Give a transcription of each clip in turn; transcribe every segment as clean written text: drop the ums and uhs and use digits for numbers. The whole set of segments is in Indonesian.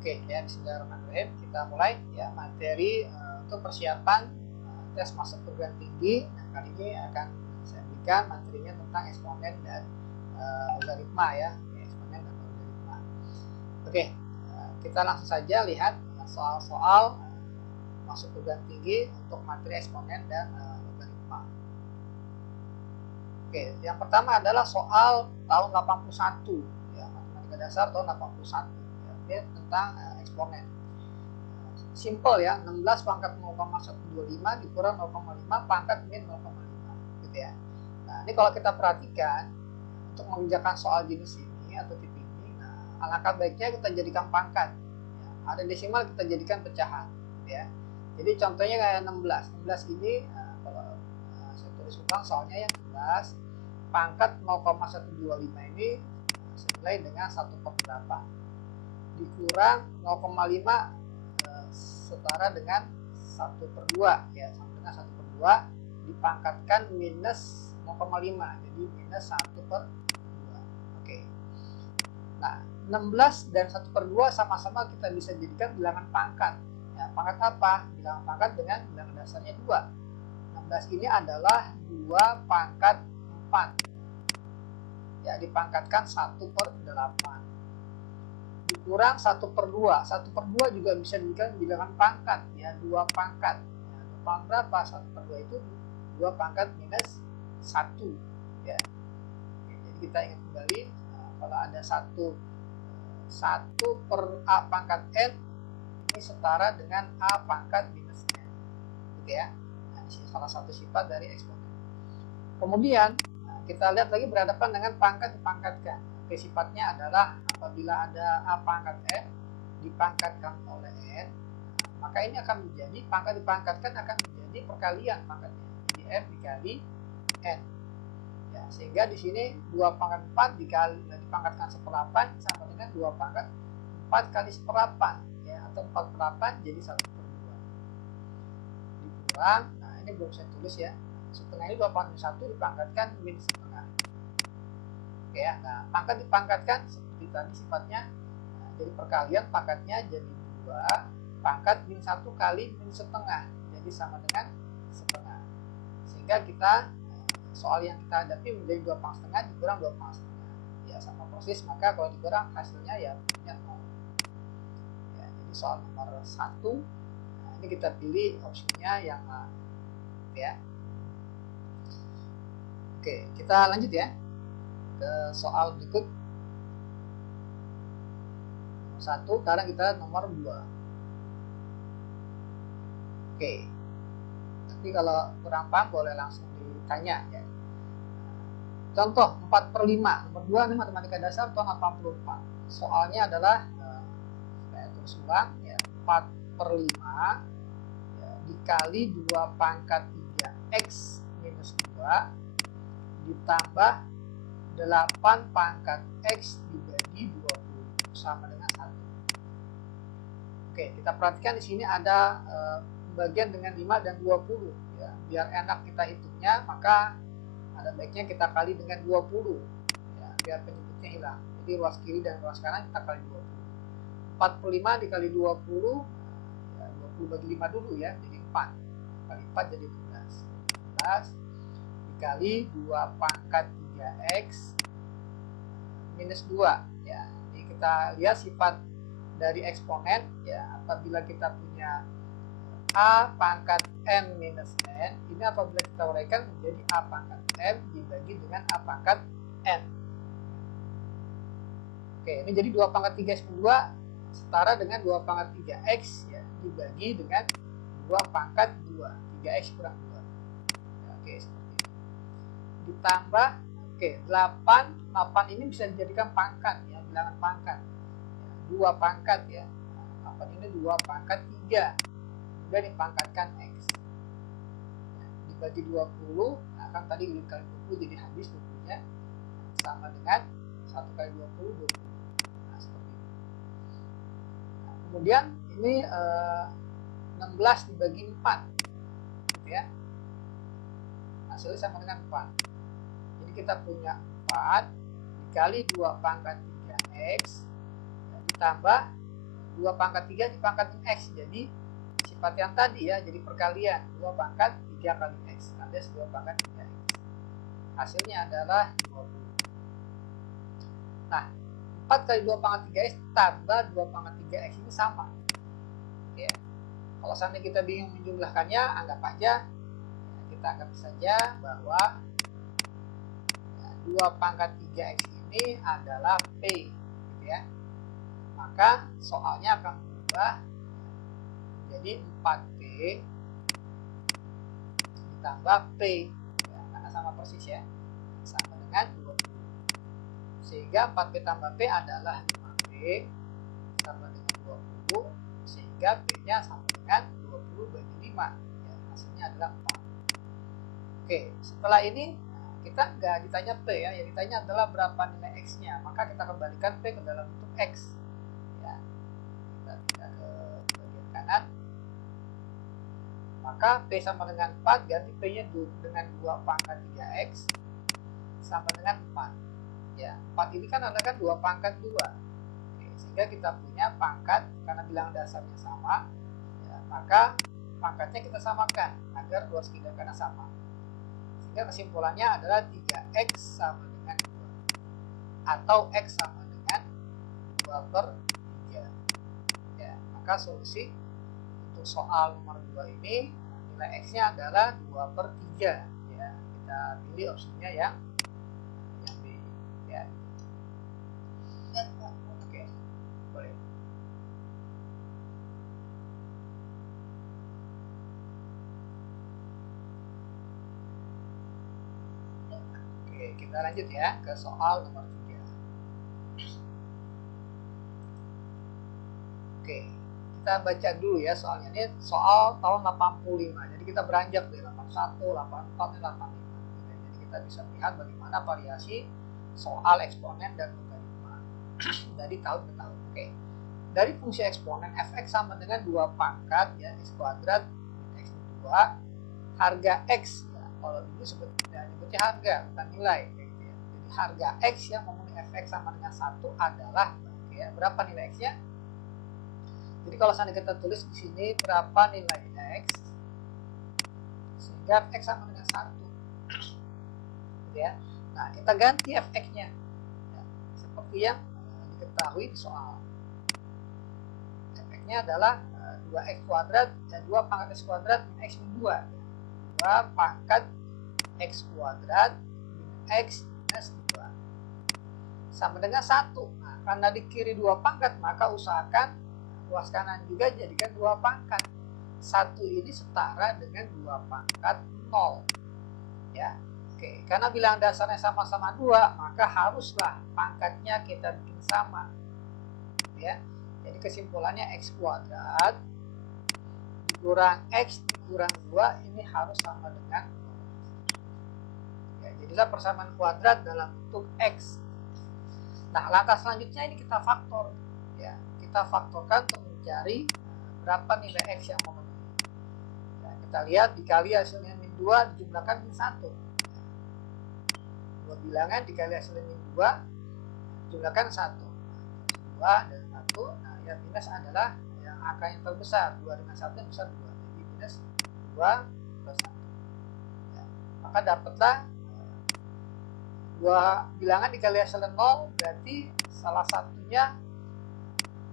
Oke ya, bismillahirrahmanirrahim. Kita mulai ya materi untuk persiapan tes masuk perguruan tinggi. Nah, kali ini akan saya berikan materinya tentang eksponen dan logaritma ya, eksponen dan logaritma. Oke, kita langsung saja lihat soal-soal masuk perguruan tinggi untuk materi eksponen dan logaritma. Oke, yang pertama adalah soal tahun 81 ya, matematika dasar tahun 81 ya, tentang eksponen. Simple ya, 16 pangkat 0,125 dikurang 0,5 pangkat min 0,5 gitu ya. Nah, ini kalau kita perhatikan untuk mengerjakan soal jenis ini atau tipe ini, nah, alangkah baiknya kita jadikan pangkat ya. Ada desimal kita jadikan pecahan gitu ya. Jadi contohnya kayak 16 ini kalau saya tulis ulang soalnya yang 16 pangkat 0,125 ini senilai dengan 1/8 dikurang 0,5 setara dengan 1/2 ya, sama dengan 1/2 dipangkatkan minus 0,5 jadi minus 1/2. Oke. Nah, 16 dan 1/2 sama-sama kita bisa jadikan bilangan pangkat ya. Pangkat apa? Bilangan pangkat dengan bilangan dasarnya 2. 16 ini adalah 2 pangkat 4 ya, dipangkatkan 1/8 dikurang 1/2. 1/2 juga bisa dijadikan bilangan pangkat ya, 2 pangkat ya, 2 pangkat berapa? 1/2 itu 2 pangkat minus 1 ya. Oke, jadi kita ingat kembali kalau ada 1 per A pangkat N ini setara dengan A pangkat minus N gitu ya. Nah, ini salah satu sifat dari eksponen. Kemudian kita lihat lagi berhadapan dengan pangkat dipangkatkan. Oke, sifatnya adalah apabila ada A pangkat N dipangkatkan oleh N, maka ini akan menjadi pangkat dipangkatkan akan menjadi perkalian pangkatnya. Jadi M dikali N. Ya, sehingga di sini 2 pangkat 4 dipangkatkan 1/8 sama dengan 2 pangkat 4 kali 1/8 ya, atau 4/8 jadi 1/2. Dikurang, nah ini belum saya tulis ya. Setengah ini 2 pangkat 1 dipangkatkan min setengah. Oke ya, nah pangkat dipangkatkan seperti tadi sifatnya, nah, jadi perkalian pangkatnya jadi 2 pangkat min 1 kali min setengah jadi sama dengan setengah, sehingga kita soal yang kita hadapi menjadi 2 pangkat setengah dikurang 2 pangkat setengah ya, sama persis, maka kalau dikurang hasilnya ya 0 ya. Jadi soal nomor 1 nah, ini kita pilih opsinya yang A ya. Oke, kita lanjut ya ke soal berikut. Nomor 1, sekarang kita nomor 2. Oke. Tapi kalau kurang paham boleh langsung ditanya ya. Contoh 4/5. Nomor 2 ini matematika dasar tahun 84. Soalnya adalah saya tulis ulang ya, 4/5 ya, dikali 2 pangkat 3x minus 2 ditambah 8 pangkat x dibagi 20 sama dengan 1. Oke, kita perhatikan di sini ada bagian dengan 5 dan 20 ya. Biar enak kita hitungnya, maka ada baiknya kita kali dengan 20 ya, biar penyebutnya hilang. Jadi ruas kiri dan ruas kanan kita kali 20. 4/5 dikali 20 ya, 20 bagi 5 dulu ya, jadi 4 kali 4 jadi 12. 12 dikali 2 pangkat 3x minus 2 ya. Jadi kita lihat sifat dari eksponen ya, apabila kita punya A pangkat M minus N, ini apabila kita uraikan menjadi A pangkat M dibagi dengan A pangkat N. Oke, ini jadi 2 pangkat 3x 2 setara dengan 2 pangkat 3x ya, dibagi dengan 2 pangkat 2, 3x kurang 2 ya, oke, seperti itu. Ditambah, oke, 8 ini bisa dijadikan pangkat ya, bilangan pangkat ya, 2 pangkat ya, 8 ini 2 pangkat 3 juga dipangkatkan x ya, dibagi 20, nah kan tadi kali 20 jadi habis 20 nya sama dengan 1 kali 20 20. Nah seperti itu. Nah, kemudian ini 16 dibagi 4 gitu ya, hasilnya sama dengan 4. Jadi kita punya 4 dikali 2 pangkat 3x ya, ditambah 2 pangkat 3 dipangkatin X, jadi sifat yang tadi ya, jadi perkalian 2 pangkat 3 kali X alias 2 pangkat 3X. Hasilnya adalah 20. Nah, 4 kali 2 pangkat 3X tambah 2 pangkat 3X ini sama. Oke. Kalau seandainya kita bingung menjumlahkannya, anggap aja, kita anggap saja bahwa 2 pangkat 3X ini adalah P, gitu ya. Maka soalnya akan berubah menjadi 4P ditambah P, ya, karena sama persis ya, sama dengan 20. Sehingga 4P tambah P adalah 5P sama dengan 20, sehingga P-nya sama dengan 20 bagi 5, ya, hasilnya adalah 4. Oke, setelah ini kita nggak ditanya P ya, yang ditanya adalah berapa nilai X-nya, maka kita kembalikan P ke dalam bentuk X ya. Kita pindah ke bagian kanan, maka P sama dengan 4, ganti P-nya dengan 2 pangkat 3X sama dengan 4 ya. 4 ini kan adalah 2 pangkat 2. Oke, sehingga kita punya pangkat, karena bilangan dasarnya sama ya, maka pangkatnya kita samakan agar dua segi dan kanan sama, sehingga kesimpulannya adalah 3X sama dengan 2 atau X sama dengan 2 per 3 ya. Maka solusi untuk soal nomor 2 ini nilai X-nya adalah 2 per 3 ya. Kita pilih opsinya yang B ya. Oke, boleh. Oke, kita lanjut ya ke soal nomor 3. Oke, kita baca dulu ya soalnya. Ini soal tahun 85. Jadi kita beranjak dari 81, 84, 85. Jadi kita bisa melihat bagaimana variasi soal eksponen dan logaritma dari tahun ke tahun. Oke. Dari fungsi eksponen fx sama dengan 2 pangkat ya, x kuadrat min x min 2, harga x ya, kalau dulu sebutnya harga bukan nilai gitu ya. Jadi harga x yang memenuhi fx sama dengan 1 adalah ya, berapa nilai x-nya? Jadi kalau seandainya kita tulis di sini berapa nilai x, sehingga x sama dengan 1 gitu ya. Nah, kita ganti fx-nya ya, seperti yang diketahui di soal. Fx-nya adalah 2x kuadrat dan 2 pangkat x kuadrat min x min 2. 2 pangkat x kuadrat min x minus 2 sama dengan 1. Nah, karena di kiri 2 pangkat, maka usahakan ruas kanan juga jadikan 2 pangkat. 1 ini setara dengan 2 pangkat 0 ya. Oke, karena bilangan dasarnya sama-sama 2, maka haruslah pangkatnya kita bikin sama ya. Jadi kesimpulannya x kuadrat dikurang x dikurang 2 ini harus sama dengan 0 ya. Jadilah persamaan kuadrat dalam bentuk x. Nah, langkah selanjutnya ini kita faktor ya. Kita faktorkan untuk mencari berapa nilai x yang memenuhi ya. Kita lihat dikali hasilnya min 2 dijumlahkan min 1 ya. 2 bilangan dikali hasilnya min 2 dijumlahkan 1 2 dan 1. Nah, yang minus adalah yang angka yang terbesar, 2 dengan 1 yang besar 2, jadi minus 2 plus 1 ya. Maka dapatlah 2 bilangan dikali hasilnya 0, berarti salah satunya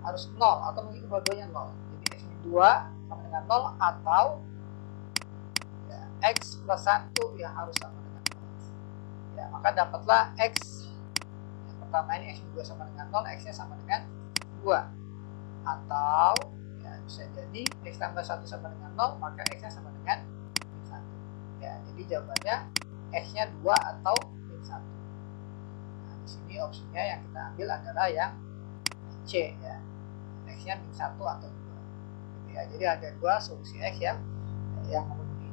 harus 0 atau mungkin kedua-duanya 0. Jadi x min 2 sama dengan 0 atau ya, x plus 1 yang harus sama dengan 0 ya. Maka dapatlah x yang pertama ini x min 2 sama dengan 0, x nya sama dengan 2, atau ya, bisa jadi x tambah 1 sama dengan 0, maka x nya sama dengan min 1 ya. Jadi jawabannya x nya 2 atau min 1. Nah, di sini opsinya yang kita ambil adalah yang C ya, x nya min 1 atau 2 gitu ya. Jadi ada 2 solusi x yang memenuhi.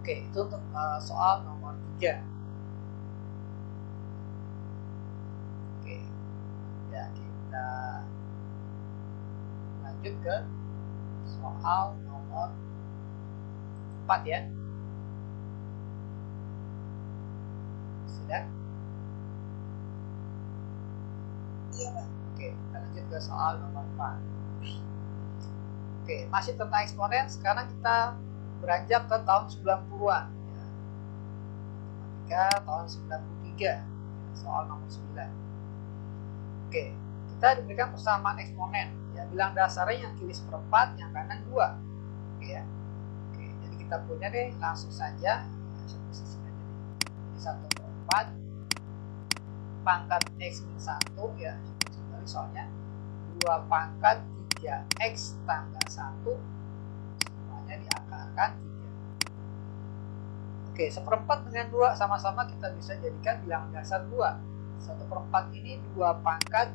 Oke, itu untuk soal nomor 3. Oke ya, kita lanjut ke soal nomor 4 ya. Sudah? Iya, Pak. Oke, kita lanjut ke soal nomor 4. Oke, masih tentang eksponen. Sekarang kita beranjak ke tahun 90-an. Matematika tahun 93, soal nomor 9. Oke, kita diberikan persamaan eksponen. Ya, bilang dasarnya yang kiri seperempat, yang kanan 2. Oke ya. Oke, jadi kita punya deh, langsung saja. Jadi 1/4 pangkat x min 1 ya, kembali soalnya 2 pangkat 3x tambah 1 semuanya diakarkan 3. Oke, 1/4 dengan 2 sama-sama kita bisa jadikan bilangan dasar 2. 1/4 ini 2 pangkat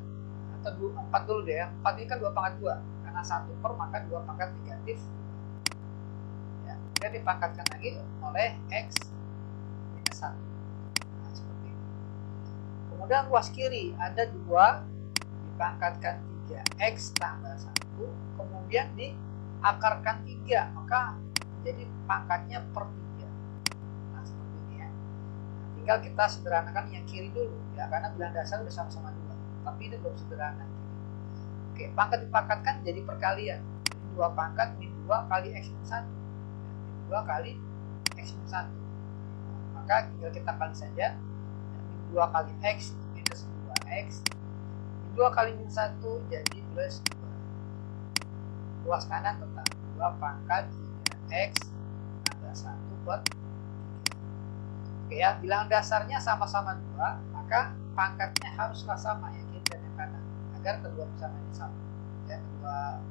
atau 4 dulu deh ya. 4 ini kan 2 pangkat 2 karena 1 per maka 2 pangkat negatif ya, kemudian dipangkatkan lagi oleh x minus 1. Nah, seperti ini. Kemudian ruas kiri ada 2 dipangkatkan 3x tambah 1 kemudian diakarkan 3 maka jadi pangkatnya per 3. Nah, seperti ini ya. Nah, tinggal kita sederhanakan yang kiri dulu ya, karena bilangan dasar udah sama-sama 2 tapi ini belum sederhana. Oke, pangkat dipangkatkan jadi perkalian. Jadi 2 pangkat min 2 kali x min 1. Min 2 kali x min 1. Maka tinggal kita kali saja. Min 2 kali x minus 2x. Min 2 kali min 1 jadi plus 2. Luas kanan tetap 2 pangkat 3x tambah 1 per 3. Oke ya, bilangan dasarnya sama-sama 2, maka pangkatnya haruslah sama ya, kiri dan yang kanan, agar kedua persamaan ini sama ya, kedua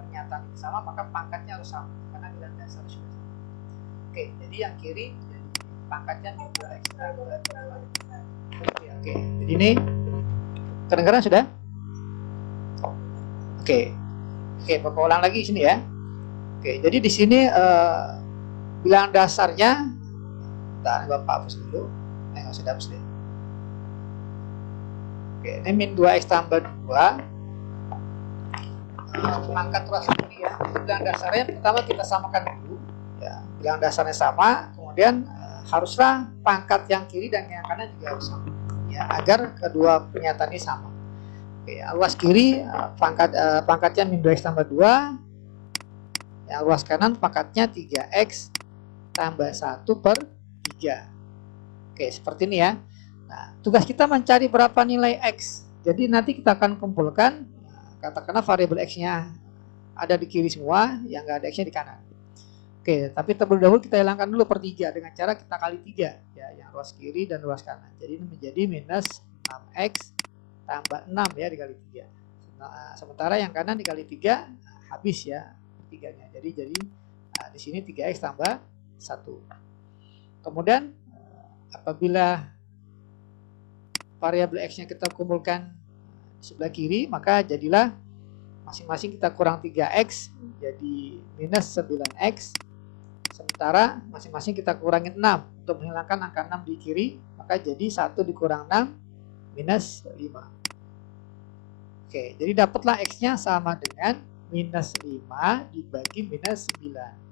pernyataan ini sama maka pangkatnya harus sama karena bilangan dasar sudah sama. Oke, jadi yang kiri jadi pangkatnya min 2x tambah 2. Oke, jadi ini kedengaran sudah? Oke, Bapak ulang lagi sini ya. Oke, jadi di sini bilangan dasarnya, bentar, Bapak hapus dulu. Nggak usah dihapus deh. Oke, ini min 2x tambah 2. Pangkat ruas kiri ya. Bilangan dasarnya pertama kita samakan dulu. Ya, bilangan dasarnya sama, kemudian haruslah pangkat yang kiri dan yang kanan juga harus sama. Ya, agar kedua pernyataan ini sama. Oke, ruas kiri pangkatnya min 2x tambah 2. Yang ruas kanan pangkatnya 3x tambah 1 per 3. Oke, seperti ini ya. Nah, tugas kita mencari berapa nilai x. Jadi nanti kita akan kumpulkan, katakanlah variabel x-nya ada di kiri semua, yang nggak ada x-nya di kanan. Oke, tapi terlebih dahulu kita hilangkan dulu per 3 dengan cara kita kali 3 ya, yang ruas kiri dan ruas kanan. Jadi ini menjadi minus 6x tambah 6 ya dikali 3. Nah, sementara yang kanan dikali 3 habis ya 3-nya. Jadi di sini 3x tambah 1. Kemudian apabila variabel x-nya kita kumpulkan di sebelah kiri, maka jadilah masing-masing kita kurang 3x jadi minus 9x. Sementara masing-masing kita kurangin 6 untuk menghilangkan angka 6 di kiri, maka jadi 1 dikurang 6 minus 5. Oke, jadi dapatlah x-nya sama dengan minus 5 dibagi minus 9.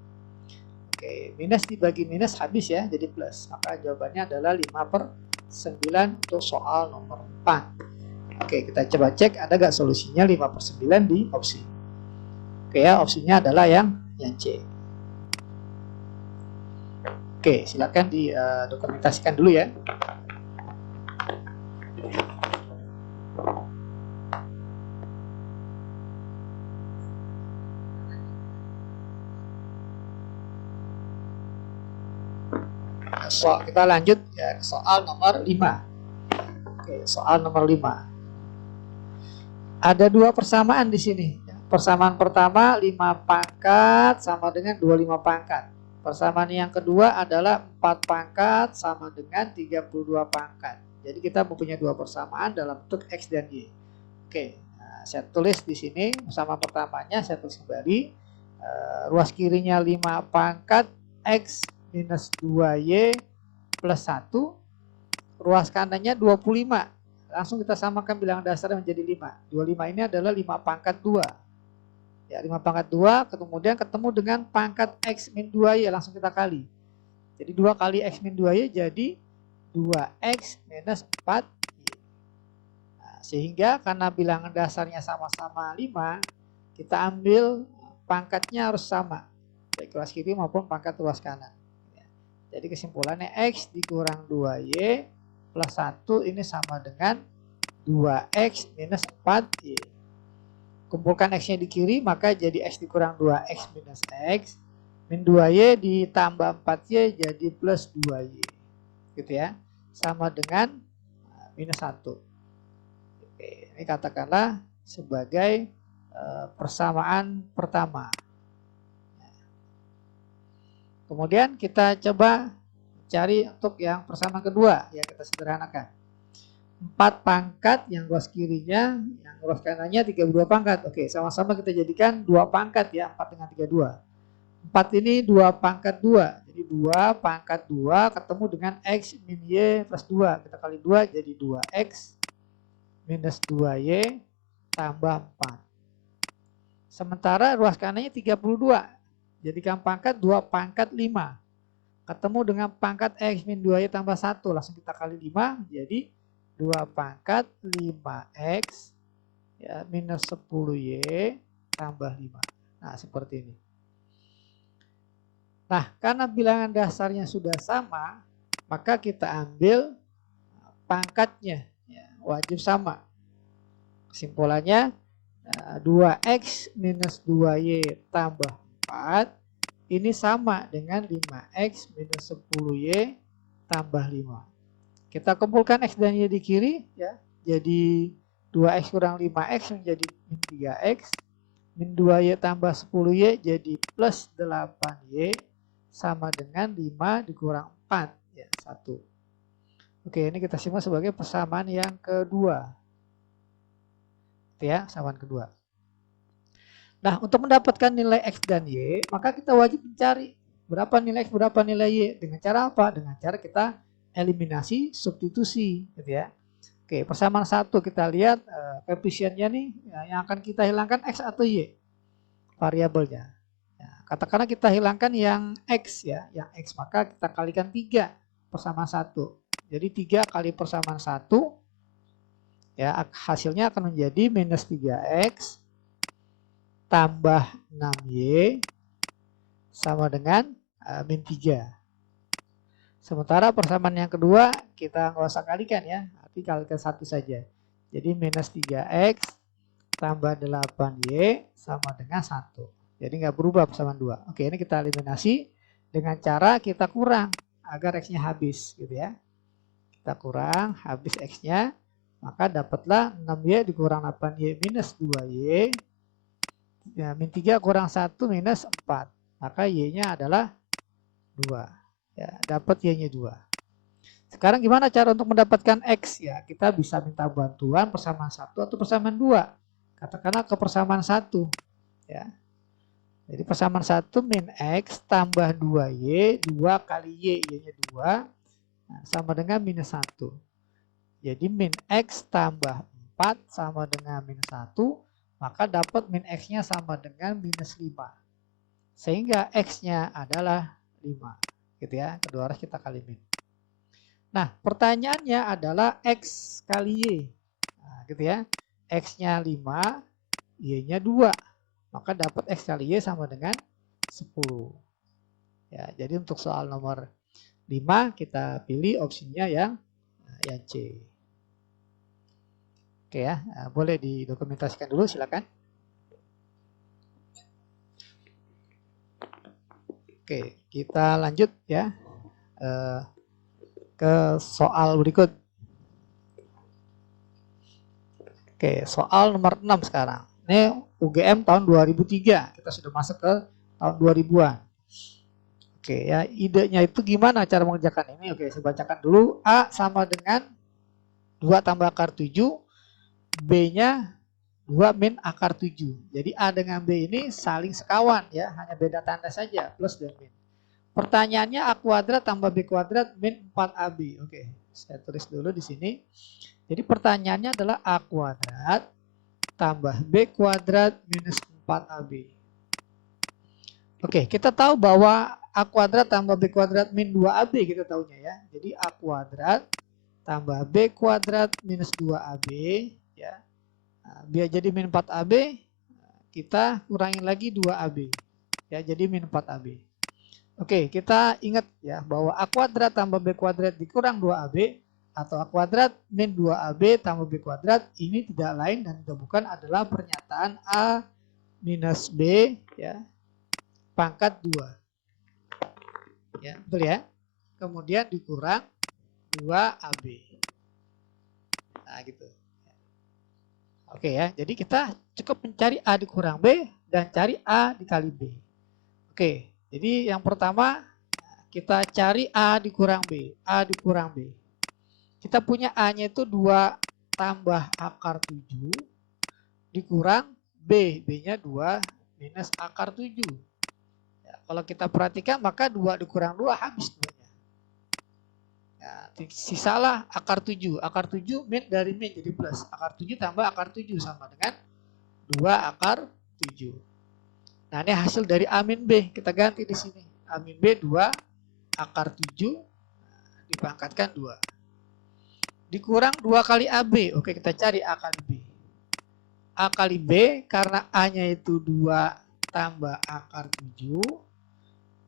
Oke, minus dibagi minus habis ya, jadi plus. Maka jawabannya adalah 5/9 untuk soal nomor 4. Oke, kita coba cek ada gak solusinya 5/9 di opsi. Oke ya, opsinya adalah yang C. Oke, silakan didokumentasikan dulu ya. Kita lanjut ya ke soal nomor 5. Oke, soal nomor 5. Ada 2 persamaan di sini. Persamaan pertama 5 pangkat sama dengan 25 pangkat. Persamaan yang kedua adalah 4 pangkat sama dengan 32 pangkat. Jadi kita mempunyai 2 persamaan dalam bentuk x dan y. Oke, nah, saya tulis di sini persamaan pertamanya, saya tulis kembali. Ruas kirinya 5 pangkat x minus 2y plus 1. Ruas kanannya 25. Langsung kita samakan bilangan dasarnya menjadi 5. 25 ini adalah 5 pangkat 2. Ya, 5 pangkat 2 kemudian ketemu dengan pangkat x min 2y, langsung kita kali. Jadi 2 kali x min 2y jadi 2x minus 4y. Nah, sehingga karena bilangan dasarnya sama-sama 5, kita ambil pangkatnya harus sama, baik ruas kiri maupun pangkat ruas kanan. Jadi kesimpulannya X dikurang 2Y plus 1 ini sama dengan 2X minus 4Y. Kumpulkan X-nya di kiri, maka jadi X dikurang 2X minus X. Min 2Y ditambah 4Y jadi plus 2Y. Gitu ya. Sama dengan minus 1. Oke, ini katakanlah sebagai persamaan pertama. Kemudian kita coba cari untuk yang persamaan kedua, yang kita sederhanakan. 4 pangkat yang ruas kirinya, yang ruas kanannya 32 pangkat. Oke, sama-sama kita jadikan 2 pangkat ya, 4 dengan 32. 4 ini 2 pangkat 2. Jadi 2 pangkat 2 ketemu dengan X min Y plus 2. Kita kali 2 jadi 2X minus 2Y tambah 4. Sementara ruas kanannya 32. Jadikan pangkat 2 pangkat 5. Ketemu dengan pangkat X min 2Y tambah 1. Langsung kita kali 5 jadi 2 pangkat 5X ya, minus 10Y tambah 5. Nah seperti ini. Nah karena bilangan dasarnya sudah sama, maka kita ambil pangkatnya ya, wajib sama. Kesimpulannya 2X minus 2Y tambah 4 ini sama dengan 5X minus 10Y tambah 5. Kita kumpulkan X dan Y di kiri ya. Jadi 2X kurang 5X menjadi min 3X. Min 2Y tambah 10Y jadi plus 8Y sama dengan 5 dikurang 4 ya 1. Oke, ini kita simak sebagai persamaan yang kedua. Ya, persamaan kedua. Nah, untuk mendapatkan nilai X dan Y, maka kita wajib mencari berapa nilai X, berapa nilai Y. Dengan cara apa? Dengan cara kita eliminasi substitusi, gitu ya. Oke, persamaan 1 kita lihat koefisiennya nih yang akan kita hilangkan X atau Y variabelnya. Ya, katakanlah kita hilangkan yang X ya, yang X, maka kita kalikan 3 persamaan 1. Jadi 3 kali persamaan 1 ya, hasilnya akan menjadi minus 3X tambah 6Y sama dengan min 3. Sementara persamaan yang kedua kita nggak usah kalikan ya, tapi kalikan 1 saja. Jadi minus 3X tambah 8Y sama dengan 1. Jadi nggak berubah persamaan 2. Oke, ini kita eliminasi dengan cara kita kurang agar X-nya habis gitu ya. Kita kurang habis X-nya, maka dapatlah 6Y dikurang 8Y minus 2Y. Ya, min 3 kurang 1 minus 4. Maka Y-nya adalah 2. Ya, dapat Y-nya 2. Sekarang gimana cara untuk mendapatkan X ya? Kita bisa minta bantuan persamaan 1 atau persamaan 2. Katakanlah ke persamaan 1 ya. Jadi persamaan 1 min X tambah 2Y, 2 kali Y, Y-nya 2 nah, sama dengan minus 1. Jadi min X tambah 4 sama dengan minus 1, maka dapat min X-nya sama dengan minus 5. Sehingga X-nya adalah 5. Gitu ya, kedua harus kita kali min. Nah, pertanyaannya adalah X kali Y. Nah, gitu ya. X-nya 5, Y-nya 2. Maka dapat X kali Y sama dengan 10. Ya, jadi untuk soal nomor 5 kita pilih opsinya yang C. Oke ya, boleh didokumentasikan dulu silakan. Oke, kita lanjut ya ke soal berikut. Oke, soal nomor 6 sekarang. Ini UGM tahun 2003. Kita sudah masuk ke tahun 2000-an. Oke ya, idenya itu gimana cara mengerjakan ini? Oke, saya bacakan dulu. A sama dengan 2 tambah akar 7. B-nya 2 min akar 7. Jadi A dengan B ini saling sekawan ya. Hanya beda tanda saja, plus dan min. Pertanyaannya A kuadrat tambah B kuadrat min 4AB. Oke, saya tulis dulu di sini. Jadi pertanyaannya adalah A kuadrat tambah B kuadrat minus 4AB. Oke, kita tahu bahwa A kuadrat tambah B kuadrat min 2AB kita tahunya ya. Jadi A kuadrat tambah B kuadrat minus 2AB Nah, biar jadi min 4AB, kita kurangin lagi 2AB. Ya, jadi min 4AB. Oke, kita ingat ya bahwa A kuadrat tambah B kuadrat dikurang 2AB atau A kuadrat min 2AB tambah B kuadrat ini tidak lain dan tidak bukan adalah pernyataan A minus B ya pangkat 2. Ya, betul ya? Kemudian dikurang 2AB. Nah, gitu. Oke ya, jadi kita cukup mencari A dikurang B dan cari A dikali B. Oke, jadi yang pertama kita cari A dikurang B. A dikurang B. Kita punya A-nya itu 2 tambah akar 7 dikurang B. B-nya 2 minus akar 7. Ya, kalau kita perhatikan maka 2 dikurang 2 habis 2-nya. Ya, sisalah akar 7. Akar 7 min dari min jadi plus. Akar 7 tambah akar 7 sama dengan 2 akar 7. Nah, ini hasil dari A min B. Kita ganti di sini. A min B 2 akar 7 dipangkatkan 2. Dikurang 2 kali AB. Oke, kita cari A kali B. A kali B karena A-nya itu 2 tambah akar 7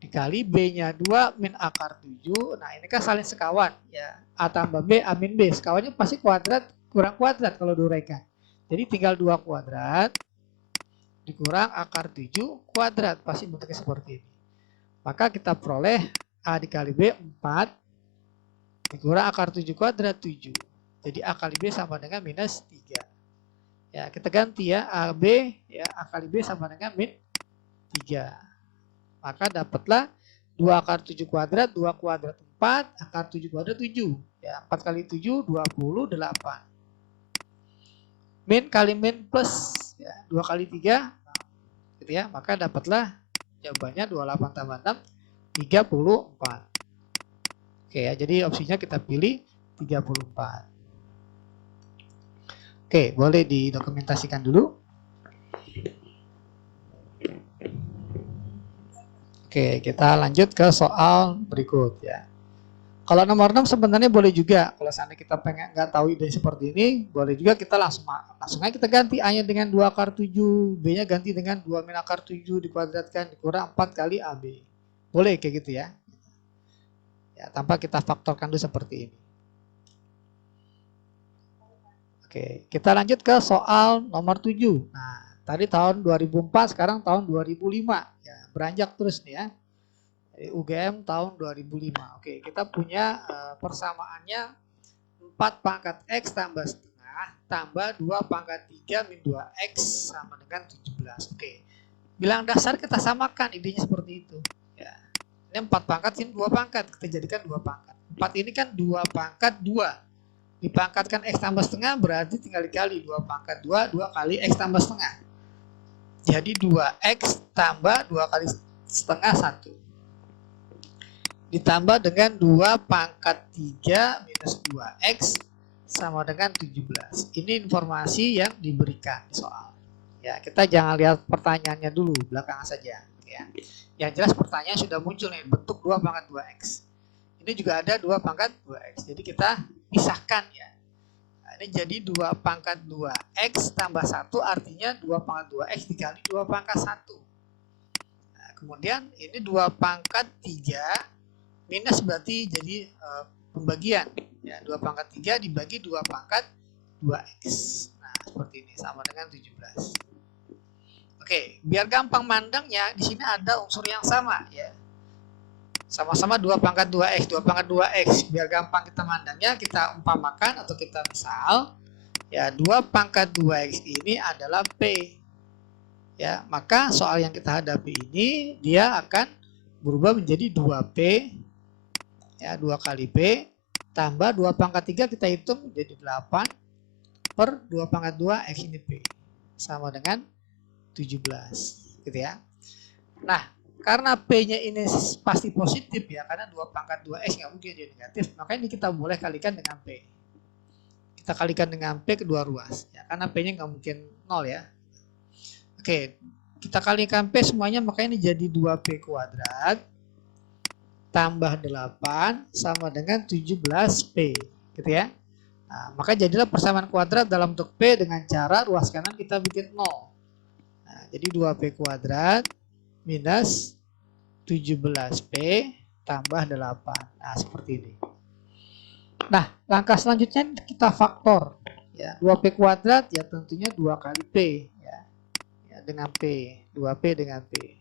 dikali B-nya 2 min akar 7. Nah, ini kan saling sekawan ya. A tambah B, A min B. Sekawannya pasti kuadrat kurang kuadrat kalau diuraikan. Jadi tinggal 2 kuadrat dikurang akar 7 kuadrat, pasti bentuknya seperti ini. Maka kita peroleh A dikali B 4 dikurang akar 7 kuadrat 7. Jadi A kali B sama dengan minus 3. Ya, kita ganti ya, AB ya, A kali B sama dengan min 3. Maka dapatlah 2 akar 7 kuadrat, 2 kuadrat 4, akar 7 kuadrat 7. Ya, 4 kali 7 28. Min kali min plus ya, 2 kali 3 gitu ya. Maka dapatlah jawabannya 28 tambah 6 34. Oke ya, jadi opsinya kita pilih 34. Oke, boleh didokumentasikan dulu. Oke, kita lanjut ke soal berikut ya. Kalau nomor 6 sebenarnya boleh juga. Kalau seandainya kita pengen nggak tahu ide seperti ini, boleh juga kita langsung aja kita ganti A-nya dengan 2 akar 7, B-nya ganti dengan 2 min akar 7 dikuadratkan dikurang 4 kali AB. Boleh kayak gitu ya. Ya, tanpa kita faktorkan dulu seperti ini. Oke, kita lanjut ke soal nomor 7. Nah, tadi tahun 2004, sekarang tahun 2005. Ya, beranjak terus nih ya. UGM tahun 2005. Oke, kita punya persamaannya 4 pangkat X tambah setengah tambah 2 pangkat 3 min 2X sama dengan 17. Oke, bilang dasar kita samakan, idenya seperti itu. Ya. Ini 4 pangkat, ini 2 pangkat. Kita jadikan 2 pangkat. 4 ini kan 2 pangkat 2. Dipangkatkan X tambah setengah berarti tinggal dikali 2 pangkat 2, 2 kali X tambah setengah. Jadi 2X tambah 2 kali setengah 1. Ditambah dengan 2 pangkat 3 minus 2X sama dengan 17. Ini informasi yang diberikan di soal. Ya, kita jangan lihat pertanyaannya dulu, belakangan saja. Ya. Yang jelas pertanyaan sudah muncul nih, bentuk 2 pangkat 2X. Ini juga ada 2 pangkat 2X. Jadi kita pisahkan ya. Nah, ini jadi 2 pangkat 2X tambah 1 artinya 2 pangkat 2X dikali 2 pangkat 1. Nah, kemudian ini 2 pangkat 3 minus berarti jadi pembagian ya, 2 pangkat 3 dibagi 2 pangkat 2X. Nah, seperti ini sama dengan 17. Oke, biar gampang mandangnya di sini ada unsur yang sama ya. Sama-sama 2 pangkat 2X, 2 pangkat 2X. Biar gampang kita mandangnya, kita umpamakan atau kita misal ya 2 pangkat 2X ini adalah P. Ya, maka soal yang kita hadapi ini dia akan berubah menjadi 2P ya, 2 kali P tambah 2 pangkat 3 kita hitung jadi 8 per 2 pangkat 2 X ini P sama dengan 17 gitu ya. Nah, karena P-nya ini pasti positif ya, karena 2 pangkat 2X nggak mungkin jadi negatif, makanya ini kita boleh kalikan dengan P. Kita kalikan dengan P kedua ruas ya, karena P-nya nggak mungkin 0 ya. Oke, kita kalikan P semuanya, makanya ini jadi 2P kuadrat tambah 8 sama dengan 17P gitu ya. Nah, maka jadilah persamaan kuadrat dalam bentuk P dengan cara ruas kanan kita bikin 0. Nah, jadi 2P kuadrat minus 17P tambah 8. Nah, seperti ini. Nah, langkah selanjutnya kita faktor. Ya, 2P kuadrat ya tentunya 2 kali P. Ya, dengan P. 2P dengan P.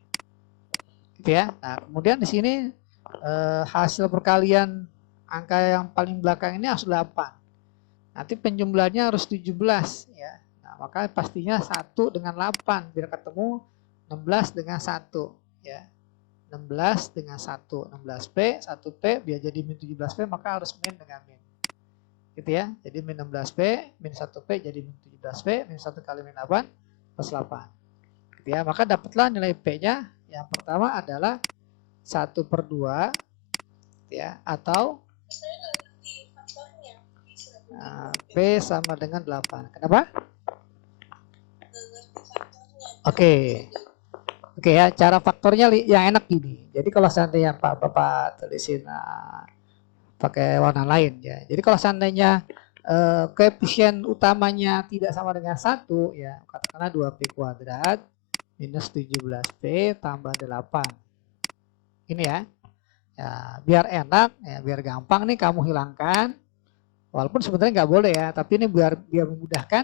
Gitu ya. Nah, kemudian di sini hasil perkalian angka yang paling belakang ini harus 8. Nanti penjumlahannya harus 17 ya. Nah, maka pastinya 1 dengan 8 biar ketemu 16 dengan 1 ya. 16 dengan 1, 16P, 1P biar jadi min 17P maka harus min dengan min. Gitu ya. Jadi min 16P, min 1P jadi min 17P, min 1 kali min 8 plus 8. Gitu ya. Maka dapatlah nilai P-nya yang pertama adalah 1/2 ya, atau P sama dengan 8. Kenapa? Oke. Oke ya, cara faktornya yang enak gini. Jadi kalau seandainya Bapak tulisin pakai warna lain ya. Jadi kalau seandainya koefisien utamanya tidak sama dengan 1 ya, katakanlah 2P kuadrat minus 17P tambah 8. Ini ya. Ya, biar enak ya, biar gampang nih kamu hilangkan. Walaupun sebenarnya nggak boleh ya, tapi ini biar memudahkan.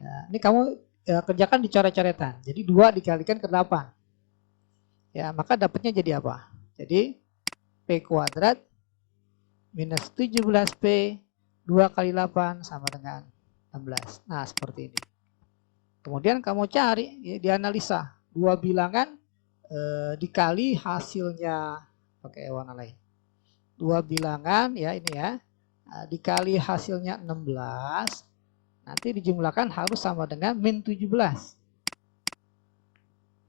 Ya, ini kamu kerjakan di coret-coretan. Jadi 2 dikalikan ke 8. Ya, maka dapatnya jadi apa? Jadi P kuadrat minus 17P 2 kali 8 sama dengan 16. Nah, seperti ini. Kemudian kamu cari, ya, dianalisa. 2 bilangan dikali hasilnya pakai warna lain. 2 bilangan ya ini ya. Dikali hasilnya 16. Nanti dijumlahkan harus sama dengan min 17.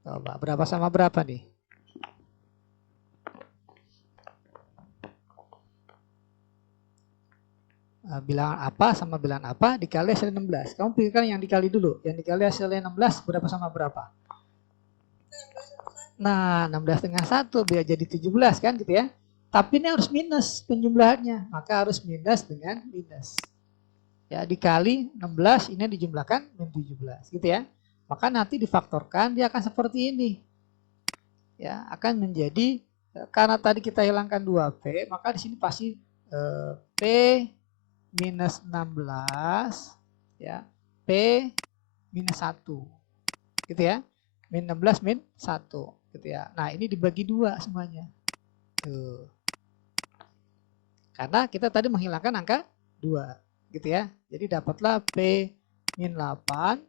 Coba berapa sama berapa nih? Bilangan apa sama bilangan apa dikali hasil 16. Kamu pikirkan yang dikali dulu. Yang dikali hasilnya 16 berapa sama berapa? Nah, 16 dengan 1 biar jadi 17 kan gitu ya. Tapi ini harus minus penjumlahannya. Maka harus minus dengan minus. Ya, dikali 16 ini dijumlahkan min 17 gitu ya. Maka nanti difaktorkan dia akan seperti ini. Ya, akan menjadi karena tadi kita hilangkan 2P, maka di sini pasti P minus 16 ya, P minus 1 gitu ya, min 16 min 1 gitu ya. Nah ini dibagi 2 semuanya tuh, karena kita tadi menghilangkan angka 2 gitu ya. Jadi dapatlah P min 8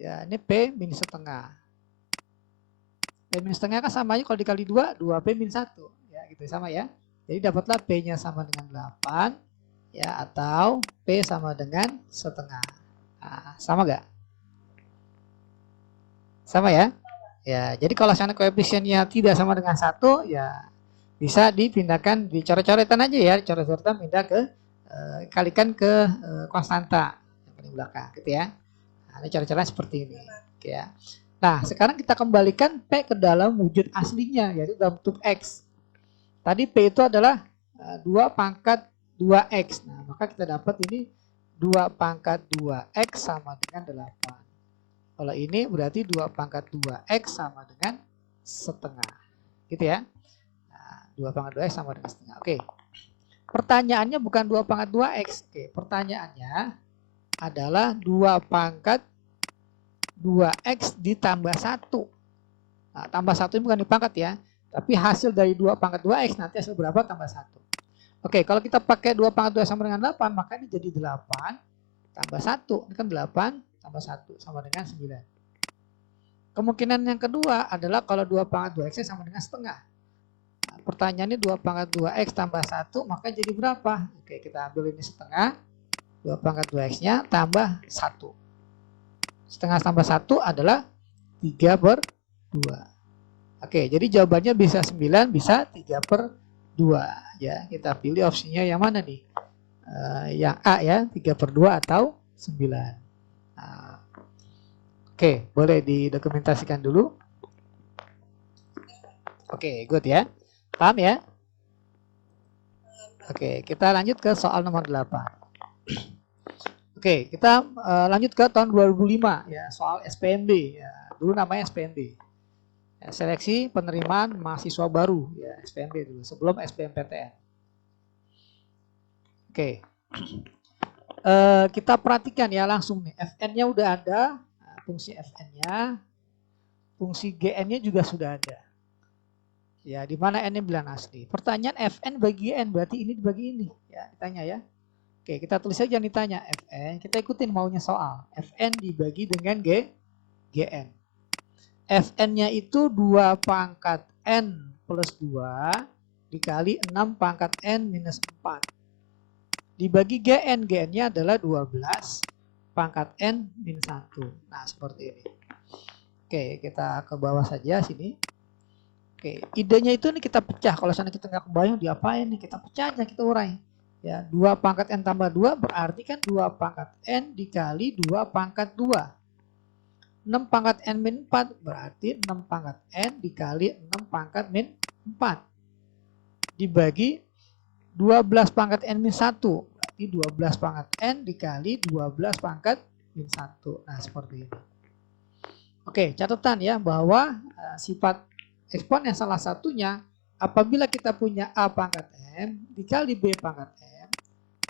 ya, ini P min setengah. P min setengah kan sama aja kalau dikali 2, 2P min 1 ya gitu sama ya. Jadi dapatlah P nya sama dengan 8 ya, atau P sama dengan setengah. Nah, sama gak? Sama ya? Ya, jadi kalau sana koefisiennya tidak sama dengan 1 ya bisa dipindahkan di coret-coretan aja ya, coret-coretan pindah ke kalikan ke konstanta yang paling belakang gitu ya. Nah, ini coret-coretan seperti ini ya. Nah, sekarang kita kembalikan P ke dalam wujud aslinya yaitu dalam bentuk X. Tadi P itu adalah 2 pangkat 2X. Nah, maka kita dapat ini 2 pangkat 2X sama dengan 8. Kalau ini berarti 2 pangkat 2X sama dengan setengah. Gitu ya. Nah, 2 pangkat 2X sama dengan setengah. Oke. Pertanyaannya bukan 2 pangkat 2X. Oke, pertanyaannya adalah 2 pangkat 2X ditambah 1. Nah, tambah 1 ini bukan dipangkat ya. Tapi hasil dari 2 pangkat 2X nanti hasil berapa tambah 1. Oke, kalau kita pakai 2 pangkat 2 sama dengan 8, maka ini jadi 8 tambah 1. Ini kan 8 tambah 1 sama dengan 9. Kemungkinan yang kedua adalah kalau 2 pangkat 2X sama dengan setengah. Nah, pertanyaannya 2 pangkat 2X tambah 1, maka jadi berapa? Oke, kita ambil ini setengah. 2 pangkat 2X-nya tambah 1. Setengah tambah 1 adalah 3/2. Oke, jadi jawabannya bisa 9, bisa 3/2. Ya, kita pilih opsinya yang mana nih? Yang A ya, 3/2 atau 9. Nah, oke, boleh didokumentasikan dulu. Oke, good ya. Paham ya? Oke, kita lanjut ke soal nomor 8. Oke, kita lanjut ke tahun 2005 ya, soal SPMB ya. Dulu namanya SPMB. Ya, seleksi penerimaan mahasiswa baru ya, SPMB dulu sebelum SBMPTN. Oke. Kita perhatikan ya langsung nih, Fn-nya udah ada, fungsi Fn-nya, fungsi Gn-nya juga sudah ada. Ya, di mana n-nya bilang asli. Pertanyaan Fn bagi n berarti ini dibagi ini ya, ditanya ya. Oke, kita tulis aja yang ditanya Fn, kita ikutin maunya soal. Fn dibagi dengan Gn. Fn-nya itu 2 pangkat n plus 2 dikali 6 pangkat n minus 4. Dibagi Gn, Gn-nya adalah 12 pangkat n min 1. Nah, seperti ini. Oke, kita ke bawah saja sini. Oke, idenya itu nih kita pecah. Kalau sana kita nggak kebayang diapain nih, kita pecah aja, kita urai. Ya, 2 pangkat n tambah 2 berarti kan 2 pangkat n dikali 2 pangkat 2. 6 pangkat n min 4 berarti 6 pangkat n dikali 6 pangkat min 4. Dibagi 12 pangkat n min 1 berarti 12 pangkat n dikali 12 pangkat min 1. Nah, seperti ini. Oke, catatan ya bahwa sifat eksponen salah satunya apabila kita punya a pangkat m dikali b pangkat m.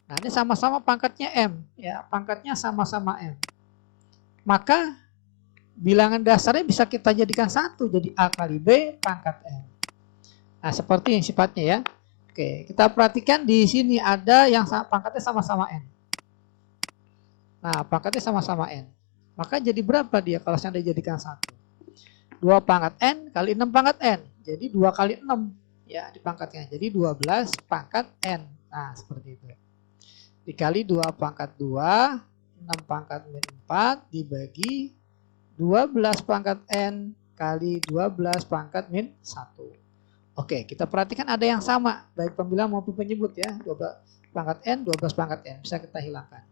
Nah, ini sama-sama pangkatnya m ya, pangkatnya sama-sama m. Maka bilangan dasarnya bisa kita jadikan 1, jadi a kali b pangkat m. Nah, seperti ini sifatnya ya. Oke, kita perhatikan di sini ada yang pangkatnya sama-sama n. Nah, pangkatnya sama-sama n. Maka jadi berapa dia kalau saya dijadikan 1? 2 pangkat n kali 6 pangkat n. Jadi 2 kali 6 ya di pangkatnya. Jadi 12 pangkat n. Nah, seperti itu. Dikali 2 pangkat 2, 6 pangkat min 4 dibagi 12 pangkat n kali 12 pangkat min 1. Oke, kita perhatikan ada yang sama baik pembilang maupun penyebut ya. 12 pangkat n, 12 pangkat n bisa kita hilangkan.